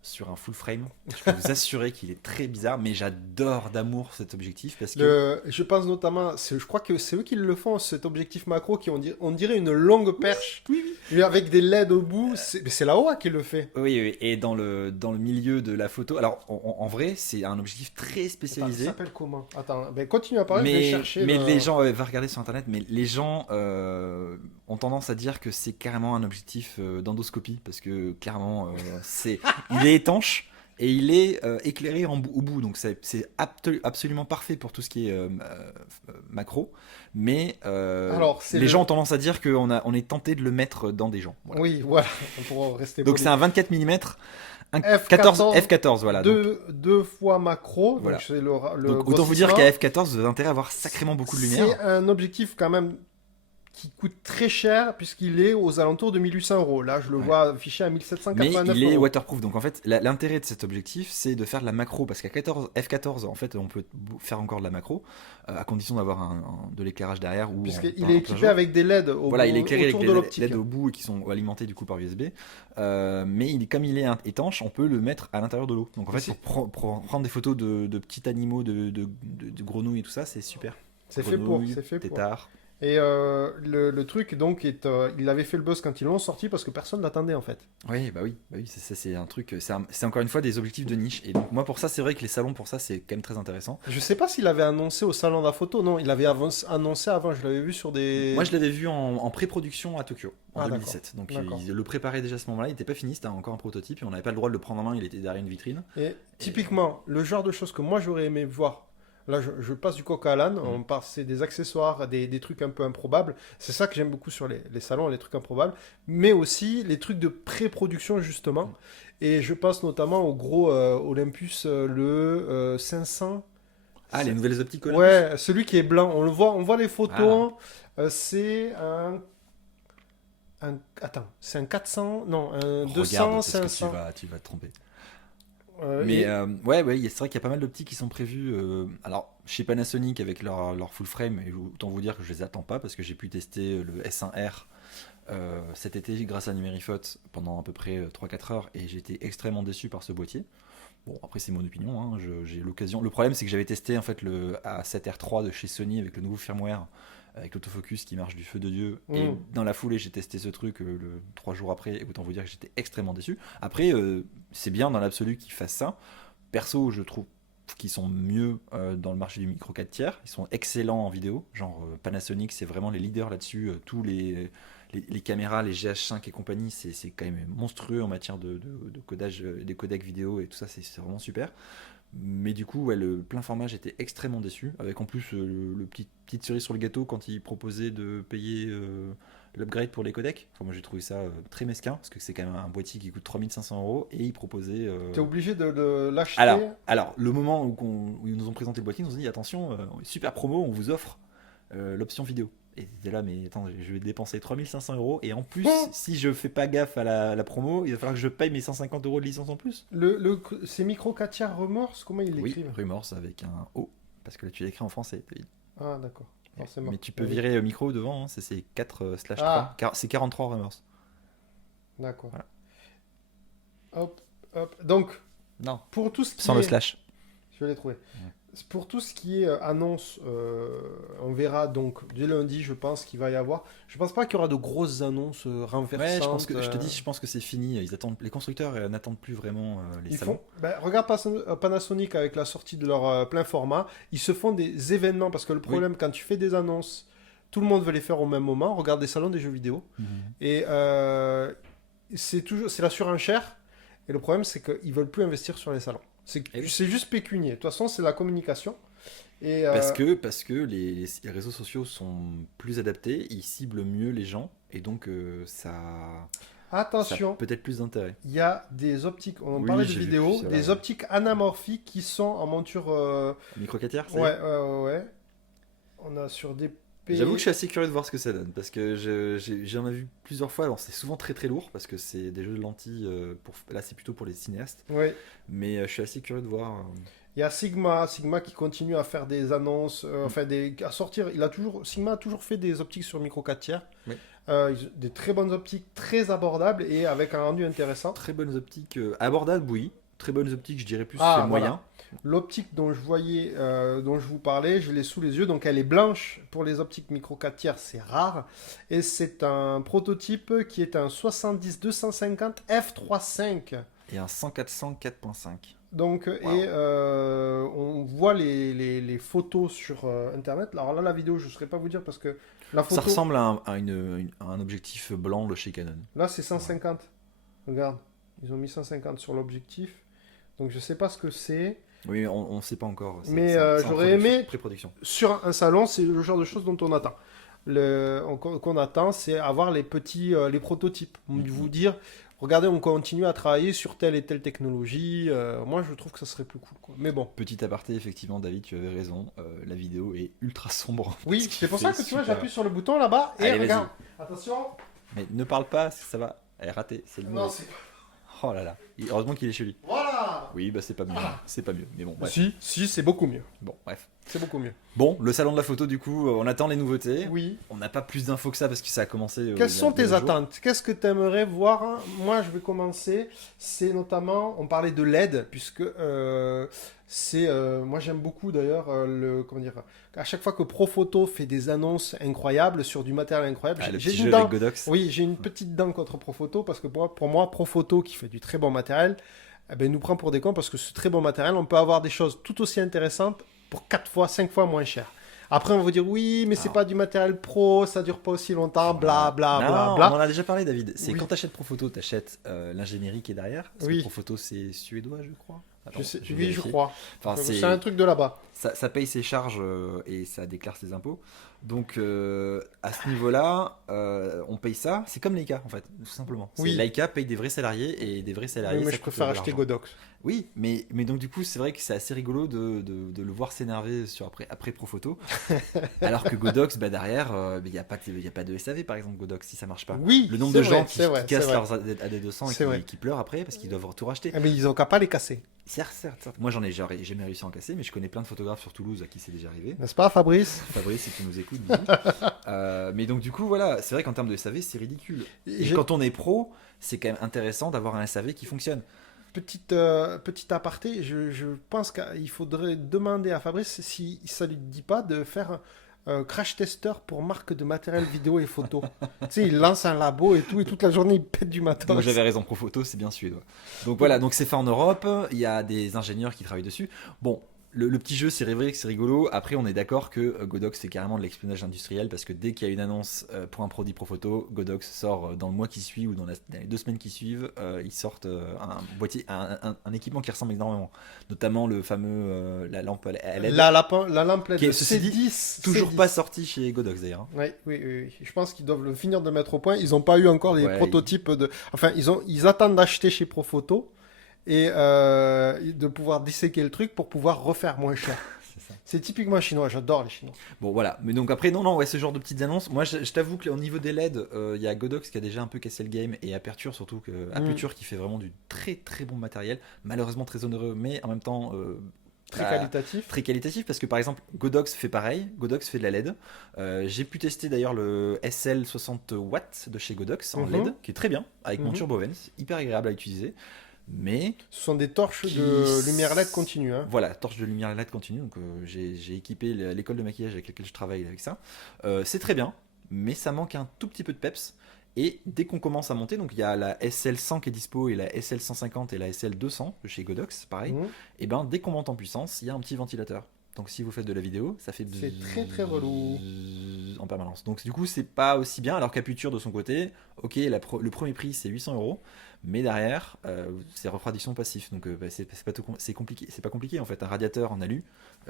sur un full frame. Je peux vous assurer qu'il est très bizarre, mais j'adore d'amour cet objectif parce que. Je pense notamment, je crois que c'est eux qui le font, cet objectif macro qui on dirait une longue perche, mais avec des LED au bout. Mais c'est la OA qui le fait. Oui, oui, et dans le milieu de la photo. Alors, en vrai, c'est un objectif très Attends, ça spécialisé. s'appelle comment? Attends, ben continue à parler, je vais Mais, chercher. mais les gens, va regarder sur internet, mais les gens ont tendance à dire que c'est carrément un objectif d'endoscopie parce que clairement, il est étanche et il est éclairé au bout, donc c'est absolument parfait pour tout ce qui est macro. Mais Alors, c'est les le- gens ont tendance à dire on est tenté de le mettre dans des gens. Voilà. Oui, voilà, pour rester Donc poli. c'est un 24 mm, un F14, F14, voilà. Donc, deux fois macro, Voilà. donc c'est le donc autant vous dire grossissement. qu'à F14, vous avez intérêt à avoir sacrément beaucoup de lumière. C'est un objectif quand même qui coûte très cher puisqu'il est aux alentours de 1800 euros. Là, je le Ouais. vois affiché à Mais 1789 il est euros. waterproof. Donc en fait, l'intérêt de cet objectif, c'est de faire de la macro. Parce qu'à F14, en fait, on peut faire encore de la macro, à condition d'avoir de l'éclairage derrière. Ou Puisqu'il en est plein équipé jour. avec des LED Voilà, il est éclairé avec autour des de l'optique. LED au bout et qui sont alimentés du coup par USB. Mais comme il est étanche, on peut le mettre à l'intérieur de l'eau. Donc en fait, pour prendre des photos de petits animaux, de grenouilles et tout ça, c'est super. C'est fait pour. Grenouilles, C'est fait pour. tétards. Et le truc, donc, il avait fait le buzz quand ils l'ont sorti parce que personne l'attendait en fait. Oui, bah oui, c'est un truc, c'est encore une fois des objectifs de niche. Et donc moi pour ça, c'est vrai que les salons pour ça, c'est quand même très intéressant. Je sais pas s'il avait annoncé au salon de la photo. Non, il avait annoncé avant. Je l'avais vu sur des. Moi je l'avais vu en pré-production à Tokyo en Ah, 2017. Donc D'accord. il le préparait déjà à ce moment-là, il n'était pas fini, c'était encore un prototype et on n'avait pas le droit de le prendre en main, il était derrière une vitrine. Et typiquement, le genre de choses que moi j'aurais aimé voir. Là, je passe du coq à l'âne. On passe, c'est des accessoires, des trucs un peu improbables. C'est ça que j'aime beaucoup sur les salons, les trucs improbables. Mais aussi les trucs de pré-production, justement. Et je pense notamment au gros Olympus, le 500. Ah, les nouvelles optiques Olympus. Ouais, celui qui est blanc. On le voit, on voit les photos. C'est un Attends, c'est un 400, non, un Regarde, 200, parce que 500. tu vas te tromper. Et Mais ouais, c'est vrai qu'il y a pas mal d'optiques qui sont prévues. Alors, chez Panasonic avec leur full frame, et autant vous dire que je les attends pas parce que j'ai pu tester le S1R cet été grâce à Numérifote pendant à peu près 3-4 heures et j'ai été extrêmement déçu par ce boîtier. Bon, après, c'est mon opinion, hein, j'ai l'occasion. Le problème, c'est que j'avais testé en fait le A7R3 de chez Sony avec le nouveau firmware, avec l'autofocus qui marche du feu de Dieu. Et dans la foulée, j'ai testé ce truc 3 jours après, et autant vous dire que j'étais extrêmement déçu. Après, c'est bien dans l'absolu qu'ils fassent ça. Perso, je trouve qu'ils sont mieux dans le marché du micro 4 tiers. Ils sont excellents en vidéo. Genre Panasonic, c'est vraiment les leaders là-dessus. Tous les caméras, les GH5 et compagnie, c'est quand même monstrueux en matière de codage, des codecs vidéo et tout ça, c'est vraiment super. Mais du coup, ouais, le plein format, j'étais extrêmement déçu. Avec en plus le petite cerise sur le gâteau quand ils proposaient de payer l'upgrade pour les codecs. Enfin, moi, j'ai trouvé ça très mesquin parce que c'est quand même un boîtier qui coûte 3 500 € et ils proposaient. t'es obligé de l'acheter. Alors, le moment où ils nous ont présenté le boîtier, ils nous ont dit attention, super promo, on vous offre l'option vidéo. Et t'es là, mais attends, je vais dépenser 3 500 € et en plus, si je fais pas gaffe à la promo, il va falloir que je paye mes 150 € de licence en plus. C'est micro 4 tiers remorse, comment ils Oui, l'écrivent? Rumors avec un O, parce que là tu l'écris en français, David. Ah, d'accord. Forcément. Mais tu peux Oui. virer micro devant, hein, c'est 4/3. Ah. C'est 43 Rumors. D'accord. Voilà. Hop, hop. Donc, Non, pour tout ce qui sans le est... slash. Je vais les trouver. Pour tout ce qui est annonce, on verra donc dès lundi, je pense qu'il va y avoir. Je pense pas qu'il y aura de grosses annonces renversantes. Ouais, je pense que c'est fini. Ils attendent, les constructeurs n'attendent plus vraiment les Ils salons. font, regarde Panasonic avec la sortie de leur plein format, ils se font des événements parce que le problème quand tu fais des annonces, tout le monde veut les faire au même moment. Regarde les salons des jeux vidéo et c'est la surenchère. Et le problème c'est qu'ils veulent plus investir sur les salons. C'est juste pécunier. De toute façon, c'est la communication. Et, Parce que les réseaux sociaux sont plus adaptés, ils ciblent mieux les gens et donc ça attention, peut-être plus d'intérêt. il y a des optiques, on en Oui, parlait de j'ai vu vidéo, ça, des ouais. optiques anamorphiques qui sont en monture. Micro 4 tiers, Ouais. On a sur des J'avoue que je suis assez curieux de voir ce que ça donne parce que j'en ai vu plusieurs fois. Alors c'est souvent très très lourd parce que c'est des jeux de lentilles. Là c'est plutôt pour les cinéastes. Ouais. Mais je suis assez curieux de voir. Il y a Sigma qui continue à faire des annonces, à sortir. Sigma a toujours fait des optiques sur micro 4 tiers. Oui. Des très bonnes optiques, très abordables et avec un rendu intéressant. Très bonnes optiques abordables, oui. Très bonnes optiques, je dirais plus c'est Voilà. moyen. L'optique dont je vous parlais, je l'ai sous les yeux. Donc elle est blanche pour les optiques micro 4 tiers, c'est rare. Et c'est un prototype qui est un 70-250 f3.5. Et un 100-400 4.5. Donc, Wow. et on voit les photos sur internet. Alors là, la vidéo, je ne saurais pas vous dire parce que la photo. Ça ressemble à un objectif blanc de chez Canon. Là, c'est 150. Regarde, ils ont mis 150 sur l'objectif. Donc, je ne sais pas ce que c'est. Oui, on ne sait pas encore. Mais c'est en j'aurais aimé. Pré-production. Sur un salon, c'est le genre de choses dont on attend. Qu'on attend, c'est avoir les petits les prototypes. Vous dire, regardez, on continue à travailler sur telle et telle technologie. Moi, je trouve que ça serait plus cool, quoi. Mais bon. Petit aparté, effectivement, David, tu avais raison. La vidéo est ultra sombre. Oui, Parce qu'il c'est pour ça que fait tu vois, super- j'appuie sur le bouton là-bas et Allez, regarde. Attention. Mais ne parle pas, ça va. Elle est ratée, c'est le Non, mauvais. c'est. Oh là là. Heureusement qu'il est chez lui. Voilà. Oui, bah c'est pas mieux. C'est pas mieux. Mais bon, bref. Si, c'est beaucoup mieux. Bon, bref. C'est beaucoup mieux. Bon, le salon de la photo, du coup, on attend les nouveautés. Oui. On n'a pas plus d'infos que ça parce que ça a commencé. il y Quelles a- sont il y a tes 2 jours. attentes? Qu'est-ce que tu aimerais voir? Moi, je vais commencer. C'est notamment, on parlait de LED, puisque moi, j'aime beaucoup d'ailleurs comment dire. À chaque fois que Profoto fait des annonces incroyables sur du matériel incroyable, Ah, le j'ai petit une jeu dent. avec Godox. Oui, j'ai une petite dent contre Profoto parce que pour moi, Profoto qui fait du très bon matériel, eh ben, nous prend pour des cons parce que ce très bon matériel, on peut avoir des choses tout aussi intéressantes pour 4 fois, 5 fois moins cher. Après, on va vous dire oui, mais c'est pas du matériel pro, ça dure pas aussi longtemps, bla bla Non, bla on bla. en a déjà parlé, David. C'est Oui. quand t'achètes Profoto, t'achètes l'ingénierie qui est derrière. Parce Oui. que Profoto, c'est suédois, je crois. Attends, Je sais, vais oui, je vérifier. crois. Enfin, C'est un truc de là-bas. ça paye ses charges et ça déclare ses impôts. Donc à ce niveau-là, on paye ça. C'est comme Leica en fait, tout simplement. Oui. Leica paye des vrais salariés et des vrais salariés. Oui, mais ça je coûte préfère de acheter l'argent. Godox. Oui, mais donc du coup, c'est vrai que c'est assez rigolo de le voir s'énerver après Profoto. Alors que Godox, bah, derrière, il n'y a pas de SAV par exemple, Godox, si ça marche pas. Oui, Le nombre c'est de vrai, gens c'est vrai, qui cassent c'est vrai. leurs AD200 C'est vrai. et qui pleurent après parce qu'ils doivent tout racheter. Ah, mais ils ont qu'à pas les casser. Certes. Moi, j'ai jamais réussi à en casser, mais je connais plein de photographes sur Toulouse à qui c'est déjà arrivé. N'est-ce pas, Fabrice? Fabrice, si tu nous écoutes, bisous. Mais donc, du coup, voilà, c'est vrai qu'en termes de SAV, c'est ridicule. Et J'ai- quand on est pro, c'est quand même intéressant d'avoir un SAV qui fonctionne. Petit aparté, je pense qu'il faudrait demander à Fabrice si ça lui dit pas de faire un crash tester pour marque de matériel vidéo et photo. Tu sais, il lance un labo et tout, et toute la journée il pète du matos. Donc j'avais raison, Profoto, c'est bien suédois. Donc voilà, donc c'est fait en Europe, il y a des ingénieurs qui travaillent dessus. Bon, le petit jeu, c'est vrai que c'est rigolo. Après, on est d'accord que Godox, c'est carrément de l'espionnage industriel parce que dès qu'il y a une annonce pour un produit Profoto, Godox sort dans le mois qui suit ou dans les 2 semaines qui suivent, ils sortent un boîtier, un équipement qui ressemble énormément. Notamment le fameux, la lampe LED, La lampe LED qui est, ceci dit, C10, toujours C10. pas sorti chez Godox d'ailleurs. Hein. Oui. Je pense qu'ils doivent le finir de mettre au point. Ils n'ont pas eu encore les Ouais, prototypes de. Enfin, ils attendent d'acheter chez Profoto et de pouvoir disséquer le truc pour pouvoir refaire moins cher. c'est ça. C'est typiquement chinois. J'adore les Chinois. Bon voilà, mais donc après non ouais ce genre de petites annonces. Moi je t'avoue que au niveau des LED, il y a Godox qui a déjà un peu cassé le game et Aperture surtout Aperture qui fait vraiment du très très bon matériel, malheureusement très onéreux, mais en même temps Très bah, qualitatif. très qualitatif parce que par exemple Godox fait pareil, Godox fait de la LED. J'ai pu tester d'ailleurs le SL 60 watts de chez Godox en Mhm. LED qui est très bien avec mon Mhm. Turbo Vents, hyper agréable à utiliser. Mais Ce sont des torches qui- de lumière LED continue. Hein. voilà, torche de lumière LED continue. Donc j'ai équipé l'école de maquillage avec laquelle je travaille avec ça. C'est très bien, mais ça manque un tout petit peu de peps. Et dès qu'on commence à monter, donc il y a la SL100 qui est dispo et la SL150 et la SL200 de chez Godox, pareil. Mhm. Et ben dès qu'on monte en puissance, il y a un petit ventilateur. Donc si vous faites de la vidéo, ça fait C'est très, très relou. en permanence. Donc du coup, c'est pas aussi bien. Alors qu'Aputure de son côté, ok, le premier prix c'est 800 euros, mais derrière c'est refroidissement passif. Donc bah, c'est compliqué. C'est pas compliqué en fait. Un radiateur en alu,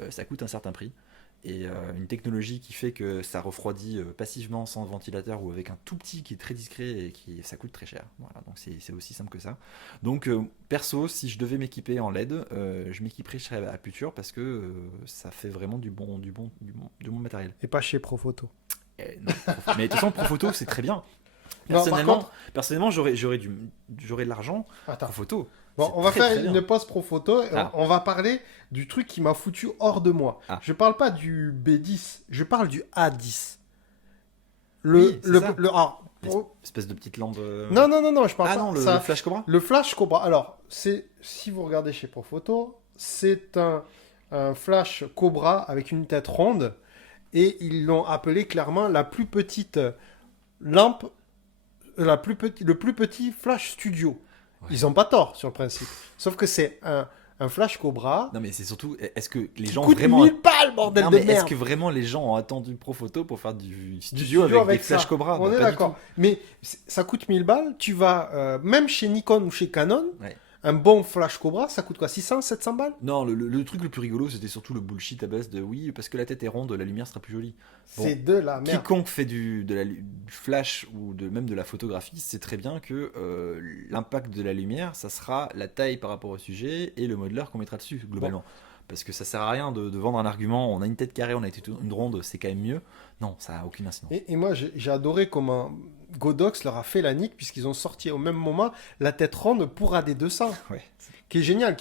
ça coûte un certain prix. Et une technologie qui fait que ça refroidit passivement sans ventilateur ou avec un tout petit qui est très discret et ça coûte très cher. Voilà, donc c'est aussi simple que ça. Donc perso, si je devais m'équiper en LED, je m'équiperais chez Aputure parce que ça fait vraiment du bon matériel. Et pas chez Profoto. Non, mais de toute façon, Profoto, c'est très bien. Non, par Personnellement, contre- j'aurais de l'argent. Attends. Profoto. Bon, c'est on va très, faire très bien. une pause pro photo et Ah. on va parler du truc qui m'a foutu hors de moi. Ah. Je parle pas du B10, je parle du A10. Oui, c'est ça. Alors, Espèce de petite lampe. non, je parle Ah pas non, ça. le Flash Cobra. Le flash Cobra. Alors, si vous regardez chez Profoto, c'est un flash Cobra avec une tête ronde et ils l'ont appelé clairement la plus petite lampe, le plus petit flash studio. Ouais. Ils ont pas tort sur le principe. Sauf que c'est un flash Cobra Non, mais c'est surtout, est-ce que les qui gens coûte vraiment. 1000 balles, bordel Non, de mais est-ce merde. que vraiment les gens ont attendu Profoto pour faire du Du studio avec des ça. Flash Cobra? On Bah, est pas du d'accord. tout. Mais ça coûte 1000 balles. Tu vas, même chez Nikon ou chez Canon, Ouais. un bon flash Cobra, ça coûte quoi? 600, 700 balles? Non, le truc le plus rigolo, c'était surtout le bullshit à base de oui, parce que la tête est ronde, la lumière sera plus jolie. Bon. C'est de la merde. Quiconque fait du flash ou même de la photographie sait très bien que l'impact de la lumière, ça sera la taille par rapport au sujet et le modeleur qu'on mettra dessus, globalement. Parce que ça sert à rien de vendre un argument, on a une tête carrée, on a une ronde, c'est quand même mieux. Non, ça a aucune incidence. Et moi, j'ai adoré comment Godox leur a fait la nique, puisqu'ils ont sorti au même moment la tête ronde pour AD200, Ouais. qui est génial.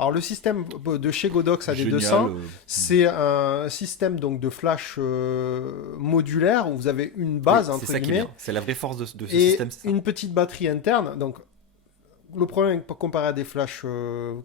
Alors, le système de chez Godox AD200, Génial, c'est un système donc de flash modulaire où vous avez une base, oui, entre c'est ça qui est guillemets, bien. C'est la vraie force de ce et système. C'est ça. une petite batterie interne. Donc, le problème comparé à des flash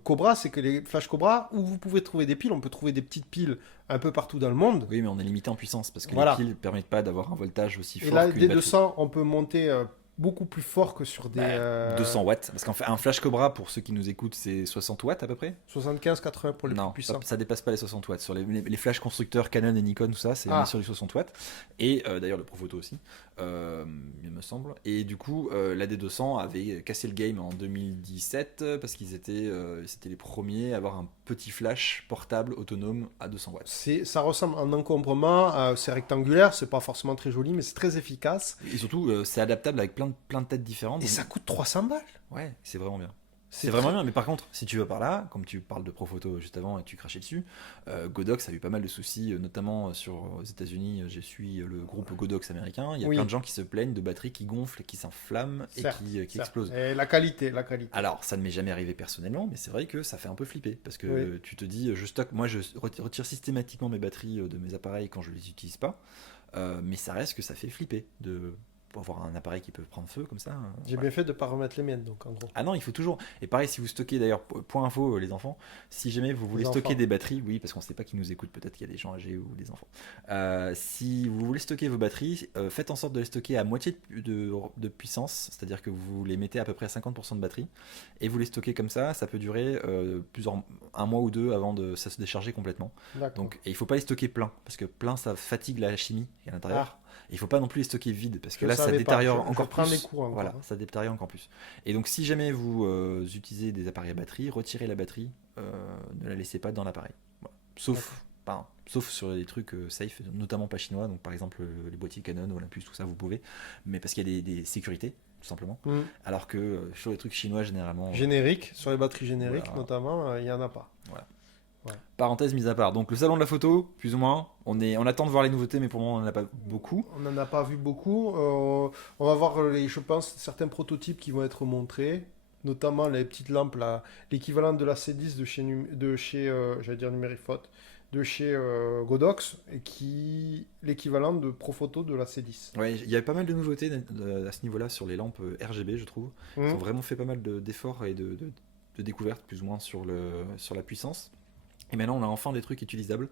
Cobra, c'est que les flash Cobra, où vous pouvez trouver des piles, on peut trouver des petites piles un peu partout dans le monde. Oui, mais on est limité en puissance parce que Voilà. les piles ne permettent pas d'avoir un voltage aussi Et fort là, qu'une des batterie. 200, on peut monter beaucoup plus fort que sur des 200 watts. Parce qu'en fait, un flash Cobra, pour ceux qui nous écoutent, c'est 60 watts à peu près. 75-80 pour les Non, plus puissants. ça dépasse pas les 60 watts. Sur les flashs constructeurs Canon et Nikon, tout ça, on est sur les 60 watts. Et d'ailleurs, le Profoto aussi, il me semble. Et du coup, la D200 avait cassé le game en 2017 parce c'était les premiers à avoir un petit flash portable autonome à 200 watts. Ça ressemble en encombrement, c'est rectangulaire, c'est pas forcément très joli, mais c'est très efficace. Et surtout, c'est adaptable avec plein de têtes différentes. Et ça coûte 300 balles. Ouais, c'est vraiment bien. C'est vraiment bien, mais par contre, si tu veux par là, comme tu parles de Profoto juste avant et tu crachais dessus, Godox a eu pas mal de soucis, notamment aux États-Unis. Je suis le groupe Godox américain. Il y a plein de gens qui se plaignent de batteries qui gonflent, qui s'enflamment et qui explosent. Et la qualité. Alors, ça ne m'est jamais arrivé personnellement, mais c'est vrai que ça fait un peu flipper parce que tu te dis, moi je retire systématiquement mes batteries de mes appareils quand je les utilise pas, mais ça reste que ça fait flipper pour avoir un appareil qui peut prendre feu comme ça. J'ai bien fait de ne pas remettre les miennes, donc en gros. Ah non, il faut toujours. Et pareil, si vous stockez, d'ailleurs, point info, les enfants, si jamais vous voulez stocker des batteries, oui, parce qu'on ne sait pas qui nous écoute, peut-être qu'il y a des gens âgés ou des enfants. Si vous voulez stocker vos batteries, faites en sorte de les stocker à moitié de puissance, c'est-à-dire que vous les mettez à peu près à 50% de batterie, et vous les stockez comme ça peut durer un mois ou deux avant de ça se décharger complètement. Donc, et il ne faut pas les stocker plein, parce que plein, ça fatigue la chimie à l'intérieur. Il ne faut pas non plus les stocker vides parce que là ça détériore encore plus. Voilà, ça détériore encore plus. Et donc si jamais vous utilisez des appareils à batterie, retirez la batterie, ne la laissez pas dans l'appareil. Voilà. Sauf sur des trucs safe, notamment pas chinois, donc par exemple les boîtiers Canon, Olympus, tout ça vous pouvez, mais parce qu'il y a des sécurités tout simplement. Alors que sur les trucs chinois généralement. Génériques, sur les batteries génériques notamment, il n'y en a pas. Voilà. Ouais. Parenthèse mise à part. Donc le salon de la photo, plus ou moins, on attend de voir les nouveautés, mais pour le moment on n'en a pas beaucoup. On n'en a pas vu beaucoup. On va voir, je pense, certains prototypes qui vont être montrés, notamment les petites lampes, l'équivalent de la C10 de chez j'allais dire Numérifaute, de chez Godox, et l'équivalent de Profoto de la C10. Ouais, il y a pas mal de nouveautés à ce niveau-là sur les lampes RGB, je trouve. Ils ont vraiment fait pas mal d'efforts et de découvertes, plus ou moins, sur la puissance. Et maintenant, on a enfin des trucs utilisables.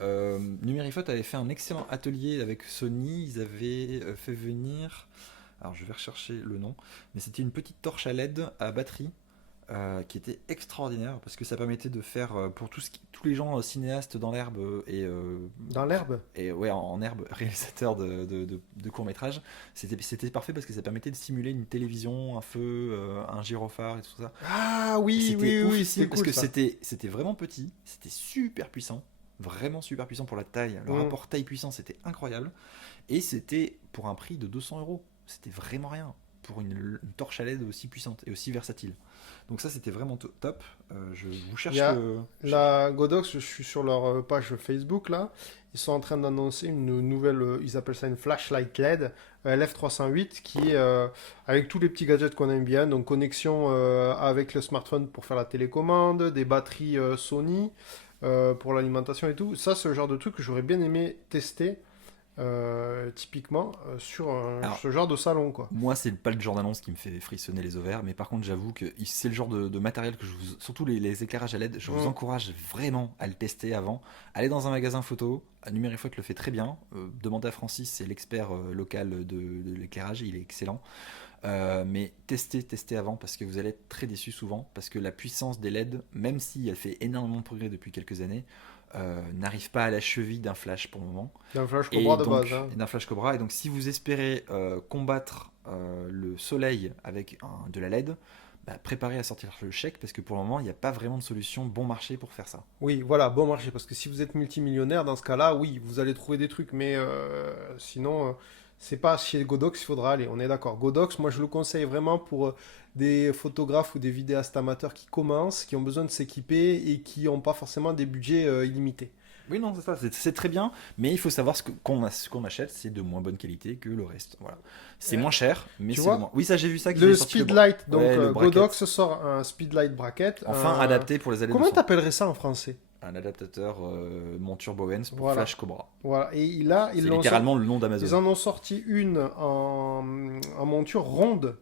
Numérifaute avait fait un excellent atelier avec Sony. Ils avaient fait venir... Alors, je vais rechercher le nom. Mais c'était une petite torche à LED à batterie qui était extraordinaire parce que ça permettait de faire pour tous les gens cinéastes dans l'herbe dans l'herbe et ouais en herbe réalisateurs de courts-métrages, c'était parfait parce que ça permettait de simuler une télévision, un feu, un gyrophare et tout ça. Ah oui, c'était parce cool, que c'était vraiment petit, c'était super puissant, vraiment super puissant pour la taille. Le rapport taille-puissance c'était incroyable et c'était pour un prix de 200 €. C'était vraiment rien pour une torche à LED aussi puissante et aussi versatile. Donc ça c'était vraiment top. Je vous cherche la Godox, je suis sur leur page Facebook là. Ils sont en train d'annoncer une nouvelle, ils appellent ça une flashlight LED LF308 qui est avec tous les petits gadgets qu'on aime bien, donc connexion avec le smartphone pour faire la télécommande, des batteries Sony pour l'alimentation et tout. Ça c'est le genre de truc que j'aurais bien aimé tester. Typiquement sur ce genre de salon quoi. Moi c'est pas le genre d'annonce qui me fait frissonner les ovaires, mais par contre j'avoue que c'est le genre de matériel que surtout les éclairages à LED, je vous encourage vraiment à le tester avant. Allez dans un magasin photo, Numérifaute le fait très bien, demandez à Francis, c'est l'expert local de l'éclairage, il est excellent. Mais testez avant parce que vous allez être très déçus souvent parce que la puissance des LED, même si elle fait énormément de progrès depuis quelques années, n'arrive pas à la cheville d'un flash pour le moment. D'un flash Cobra de base. D'un flash Cobra. Et donc si vous espérez combattre le soleil avec de la LED, préparez à sortir le chèque parce que pour le moment il n'y a pas vraiment de solution bon marché pour faire ça. Oui, voilà, bon marché, parce que si vous êtes multimillionnaire, dans ce cas-là, oui, vous allez trouver des trucs, mais sinon, c'est pas chez Godox il faudra aller, on est d'accord. Godox, moi je le conseille vraiment pour des photographes ou des vidéastes amateurs qui commencent, qui ont besoin de s'équiper et qui n'ont pas forcément des budgets illimités. Oui, non, c'est ça, c'est très bien, mais il faut savoir ce qu'on achète, c'est de moins bonne qualité que le reste. Voilà. C'est moins cher, mais c'est moins. Oui, ça, j'ai vu ça. Le Speedlight, donc Godox sort un Speedlight bracket. Enfin adapté pour les allées. Comment t'appellerais ça en français? Un adaptateur monture Bowens pour Flash Cobra. Voilà, et c'est littéralement le nom d'Amazon. Ils en ont sorti une en monture ronde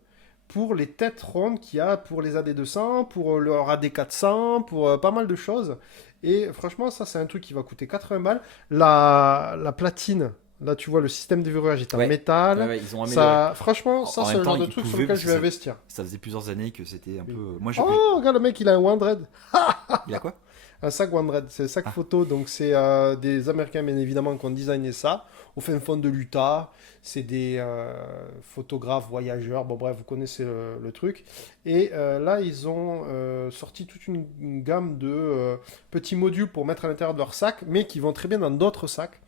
pour les têtes rondes qu'il y a pour les AD200, pour leur AD400, pour pas mal de choses. Et franchement, ça, c'est un truc qui va coûter 80 balles. La platine Là, tu vois, le système de verrouillage est en Ouais. métal. Ouais, ils ont amélioré. Ça, franchement, ça, En c'est même le temps, genre de ils truc sur pouvaient, lequel parce je que vais investir. ça faisait plusieurs années que c'était un Oui. peu. Moi, Oh, regarde, le mec, il a un OneDread. Il a quoi? Un sac OneDread, c'est un sac Ah. photo. Donc, c'est des Américains, bien évidemment, qui ont designé ça au fin fond de l'Utah. C'est des photographes, voyageurs. Bon, bref, vous connaissez le truc. Et là, ils ont sorti toute une gamme de petits modules pour mettre à l'intérieur de leur sac, mais qui vont très bien dans d'autres sacs.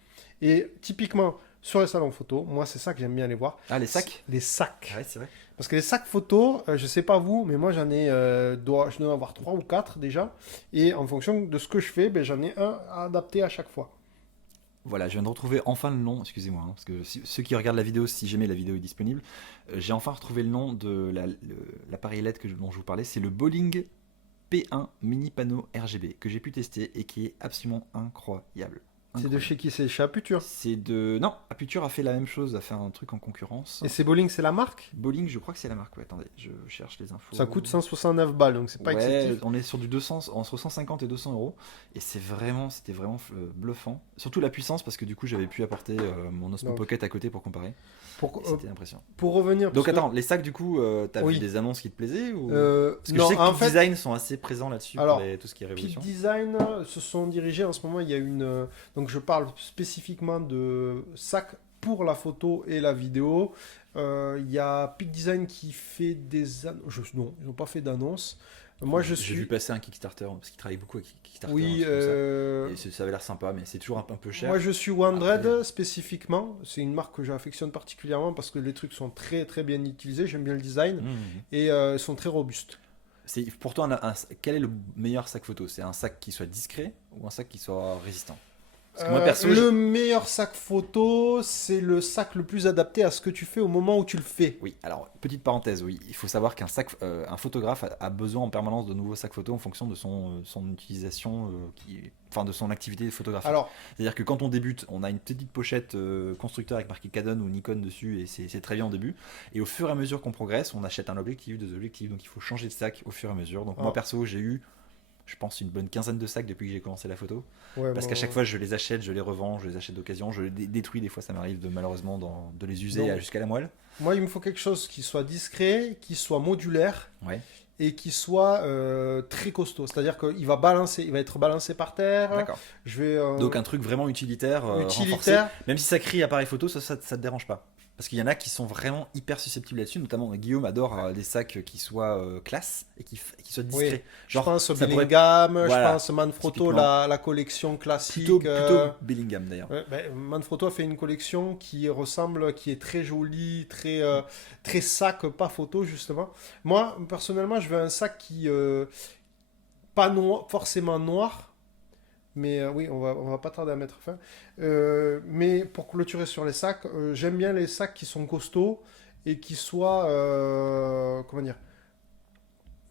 Et typiquement, sur les salons photo, moi, c'est ça que j'aime bien aller voir. Ah, les sacs? Les sacs. Ouais, c'est vrai. Parce que les sacs photos, je sais pas vous, mais moi j'en ai, je dois en avoir 3 ou 4 déjà. Et en fonction de ce que je fais, ben, j'en ai un adapté à chaque fois. Voilà, je viens de retrouver enfin le nom, excusez-moi, hein, parce que ceux qui regardent la vidéo, si jamais la vidéo est disponible, j'ai enfin retrouvé le nom de l'appareil LED dont je vous parlais, c'est le Bolling P1 Mini Panneau RGB que j'ai pu tester et qui est absolument incroyable. C'est de Incroyable. chez qui? C'est chez Aputure. C'est de... Non, Aputure a fait la même chose, a fait un truc en concurrence. Et c'est Bowling, c'est la marque? Bolling, je crois que c'est la marque, ouais, attendez, je cherche les infos. Ça coûte 169 balles, donc c'est pas Ouais, excessif. on est sur du 200, entre 150 et 200 euros. Et c'était vraiment bluffant. Surtout la puissance, parce que du coup, j'avais pu apporter mon Osmo Donc. Pocket à côté pour comparer. Pour, Et c'était impressionnant. pour revenir... Donc parce que- attends, les sacs, du coup, t'as Oui. vu des annonces qui te plaisaient ou... Parce que non, je sais que en Peak fait, Design sont assez présents là-dessus Alors, pour tout ce qui est Peak révolution. Design se sont dirigés en ce moment. Il y a une. Donc, je parle spécifiquement de sacs pour la photo et la vidéo. Il y a Peak Design qui fait des annonces. Non, ils n'ont pas fait d'annonce. Moi, je J'ai vu suis. passer un Kickstarter, parce qu'ils travaillent beaucoup avec Kickstarter. Oui, un truc comme ça. Et ça avait l'air sympa, mais c'est toujours un peu cher. moi je suis OneDread Après- spécifiquement. C'est une marque que j'affectionne particulièrement parce que les trucs sont très très bien utilisés. J'aime bien le design Mmh. et ils sont très robustes. Pour toi, quel est le meilleur sac photo? C'est un sac qui soit discret ou un sac qui soit résistant? Parce que moi, perso, Le meilleur sac photo, c'est le sac le plus adapté à ce que tu fais au moment où tu le fais. Oui, alors, petite parenthèse, oui, il faut savoir un photographe a besoin en permanence de nouveaux sacs photo en fonction de son utilisation, enfin de son activité photographique. Alors, C'est-à-dire que quand on débute, on a une petite pochette constructeur avec marqué Canon ou Nikon dessus et c'est très bien au début. Et au fur et à mesure qu'on progresse, on achète un objectif, deux objectifs, donc il faut changer de sac au fur et à mesure. Donc moi perso, j'ai eu, je pense, une bonne quinzaine de sacs depuis que j'ai commencé la photo. ouais, Parce bon, qu'à chaque fois, je les achète, je les revends, je les achète d'occasion, je les détruis. Des fois, ça m'arrive malheureusement de les user Non. jusqu'à la moelle. moi, il me faut quelque chose qui soit discret, qui soit modulaire Ouais, et qui soit très costaud. C'est-à-dire qu'il va balancer, il va être balancé par terre. d'accord. Je vais Donc un truc vraiment utilitaire, renforcé. utilitaire. Même si ça crie appareil photo, ça te dérange pas. Parce qu'il y en a qui sont vraiment hyper susceptibles là-dessus, notamment Guillaume adore des sacs qui soient classe et qui soient discrets. Je pense au ça pourrait- Bellingham, Voilà, je pense Manfrotto, typiquement. la collection classique. plutôt Bellingham d'ailleurs. Ouais, ben, Manfrotto a fait une collection qui ressemble, qui est très jolie, très sac, pas photo justement. Moi, personnellement, je veux un sac qui, pas forcément noir, mais oui, on va pas tarder à mettre fin. Mais pour clôturer sur les sacs, j'aime bien les sacs qui sont costauds et qui soient, comment dire,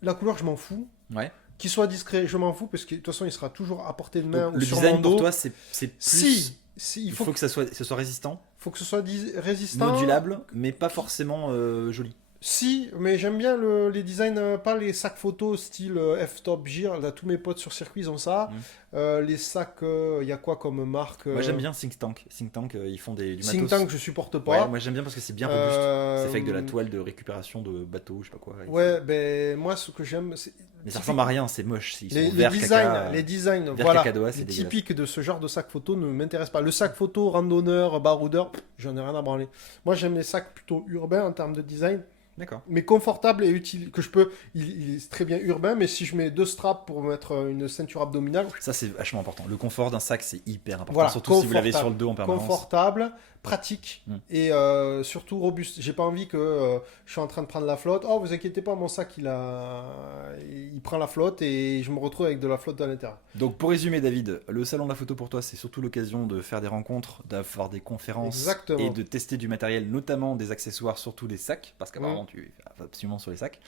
la couleur, je m'en fous. Ouais. Qu'il soit discret, je m'en fous, parce que de toute façon, il sera toujours à portée de main Donc, ou le sur design mon dos. pour toi, c'est plus. Si, Il faut que ce soit résistant, faut que ce soit résistant. modulable, mais pas forcément joli. Si, mais j'aime bien les designs, pas les sacs photo style F-Top Gear. Là, tous mes potes sur circuit ils ont ça. Les sacs, il y a quoi comme marque Moi j'aime bien Think Tank. Think Tank, ils font du Think matos. Tank, je supporte pas. Ouais, moi j'aime bien parce que c'est bien robuste. C'est fait avec de la Euh, toile de récupération de bateau, je sais pas quoi. Ouais, ben moi, ce que j'aime, c'est. Mais ça ressemble à rien, c'est moche. Ils sont Les verts, caca, designs, vert voilà, cacadois, c'est les dégueulasse. typiques de ce genre de sac photo ne m'intéressent pas. Le sac photo, randonneur, baroudeur, j'en ai rien à branler. Moi, j'aime les sacs plutôt urbains en termes de design, D'accord. mais confortables et utiles. Que je peux, il est très bien urbain, mais si je mets 2 straps pour mettre une ceinture abdominale, Ça c'est vachement important. Le confort d'un sac c'est hyper important. Voilà, Surtout si vous l'avez sur confortable. le dos en permanence. confortable, pratique et surtout robuste. J'ai pas envie que je suis en train de prendre la flotte. Oh, vous inquiétez pas, mon sac il prend la flotte et je me retrouve avec de la flotte à l'intérieur. Donc pour résumer David, le salon de la photo pour toi c'est surtout l'occasion de faire des rencontres, d'avoir des conférences Exactement. et de tester du matériel, notamment des accessoires, surtout les sacs, parce qu'apparemment tu fais absolument sur les sacs.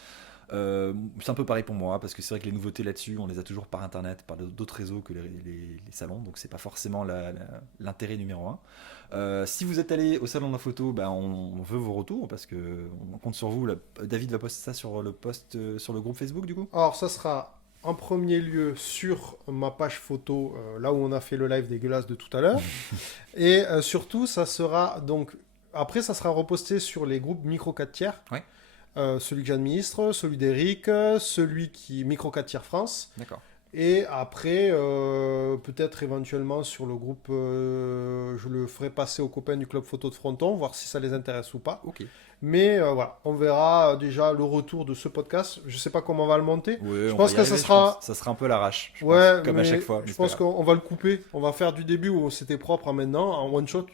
C'est un peu pareil pour moi parce que c'est vrai que les nouveautés là-dessus on les a toujours par internet, par d'autres réseaux que les salons, donc c'est pas forcément l'intérêt numéro un. Si vous êtes allé au salon de la photo, ben on veut vos retours parce que on compte sur vous. David va poster ça sur le post sur le groupe Facebook du coup. Alors, ça sera en premier lieu sur ma page photo, là où on a fait le live dégueulasse de tout à l'heure. Et surtout, ça sera donc... Après, ça sera reposté sur les groupes Micro 4 tiers. Ouais. Celui que j'administre, celui d'Eric, celui qui Micro 4 tiers France. D'accord. Et après, peut-être éventuellement sur le groupe, je le ferai passer aux copains du club photo de Fronton, voir si ça les intéresse ou pas. Ok. Mais voilà, on verra déjà le retour de ce podcast. Je sais pas comment on va le monter. Ouais, Je on pense va y que arriver, ça sera... je pense. Ça sera un peu l'arrache, je Ouais, pense, comme à mais chaque fois. mais je c'est pas pense qu'on va le couper. On va faire du début où c'était propre à maintenant, en one shot.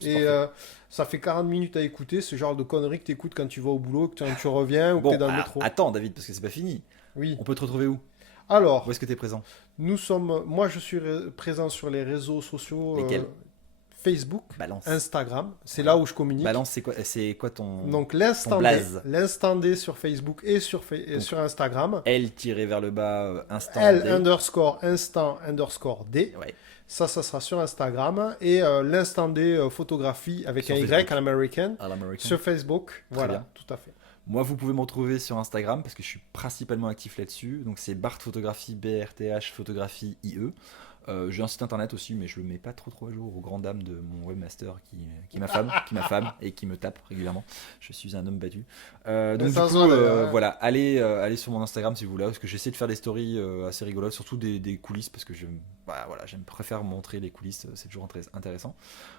c'est Et parfait. ça fait 40 minutes à écouter, ce genre de conneries que tu écoutes quand tu vas au boulot, que tu reviens ou que Bon, tu es dans le alors, métro. attends, David, parce que c'est pas fini. Oui. On peut te retrouver où? Alors, Où est-ce que tu es présent? moi je suis présent sur les réseaux sociaux Lesquels? Facebook, Balance. Instagram, c'est là où je communique. Balance, c'est quoi ton. Donc ton blaze. l'instant D sur Facebook et sur Instagram. L tiré vers le bas, instant L D. underscore instant underscore D. Ouais. Ça sera sur Instagram. Et l'instant D photographie avec Sur un Y Facebook. à l'américaine À l'américaine. sur Facebook. Voilà, bien. tout à fait. Moi, vous pouvez me retrouver sur Instagram parce que je suis principalement actif là-dessus. Donc, c'est Bart Photographie, BRTH Photographie IE. J'ai un site internet aussi, mais je le mets pas trop à jour aux grandes dames de mon webmaster qui m'affame, et qui me tape régulièrement. Je suis un homme battu. Donc du ça coup, se voit, d'ailleurs, ouais. voilà, allez sur mon Instagram si vous voulez, parce que j'essaie de faire des stories assez rigolotes, surtout des coulisses, parce que j'aime préfère montrer les coulisses, c'est toujours intéressant.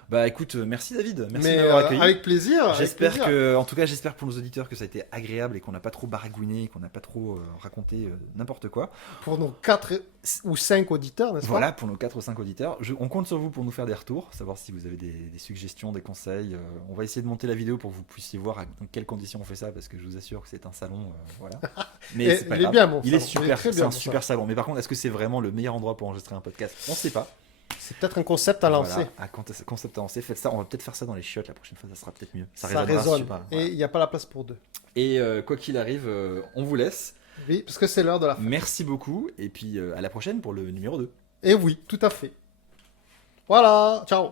Bah écoute, merci David, merci de Mais m'avoir accueilli. avec plaisir. avec J'espère plaisir. que, en tout cas, j'espère pour nos auditeurs que ça a été agréable et qu'on n'a pas trop baragouiné, qu'on n'a pas trop raconté n'importe quoi. Pour nos 4 ou 5 auditeurs, n'est-ce Voilà, pour nos 4 ou 5 auditeurs. On compte sur vous pour nous faire des retours, savoir si vous avez des suggestions, des conseils. On va essayer de monter la vidéo pour que vous puissiez voir dans quelles conditions on fait ça, parce que je vous assure que c'est un salon. Voilà. Mais Et c'est pas il est grave. bien, mon Il est salon. Il est super, très c'est bien, un mon super salon. Mais par contre, est-ce que c'est vraiment le meilleur endroit pour enregistrer un podcast? On ne sait pas. C'est peut-être un concept à lancer. Voilà, concept à lancer. Faites ça. On va peut-être faire ça dans les chiottes la prochaine fois. Ça sera peut-être mieux. Ça résonnera résonne. super. Et Voilà. il n'y a pas la place pour 2. Et quoi qu'il arrive, on vous laisse. Oui, parce que c'est l'heure de la fin. Merci beaucoup. Et puis à la prochaine pour le numéro 2. Et oui, tout à fait. Voilà, ciao.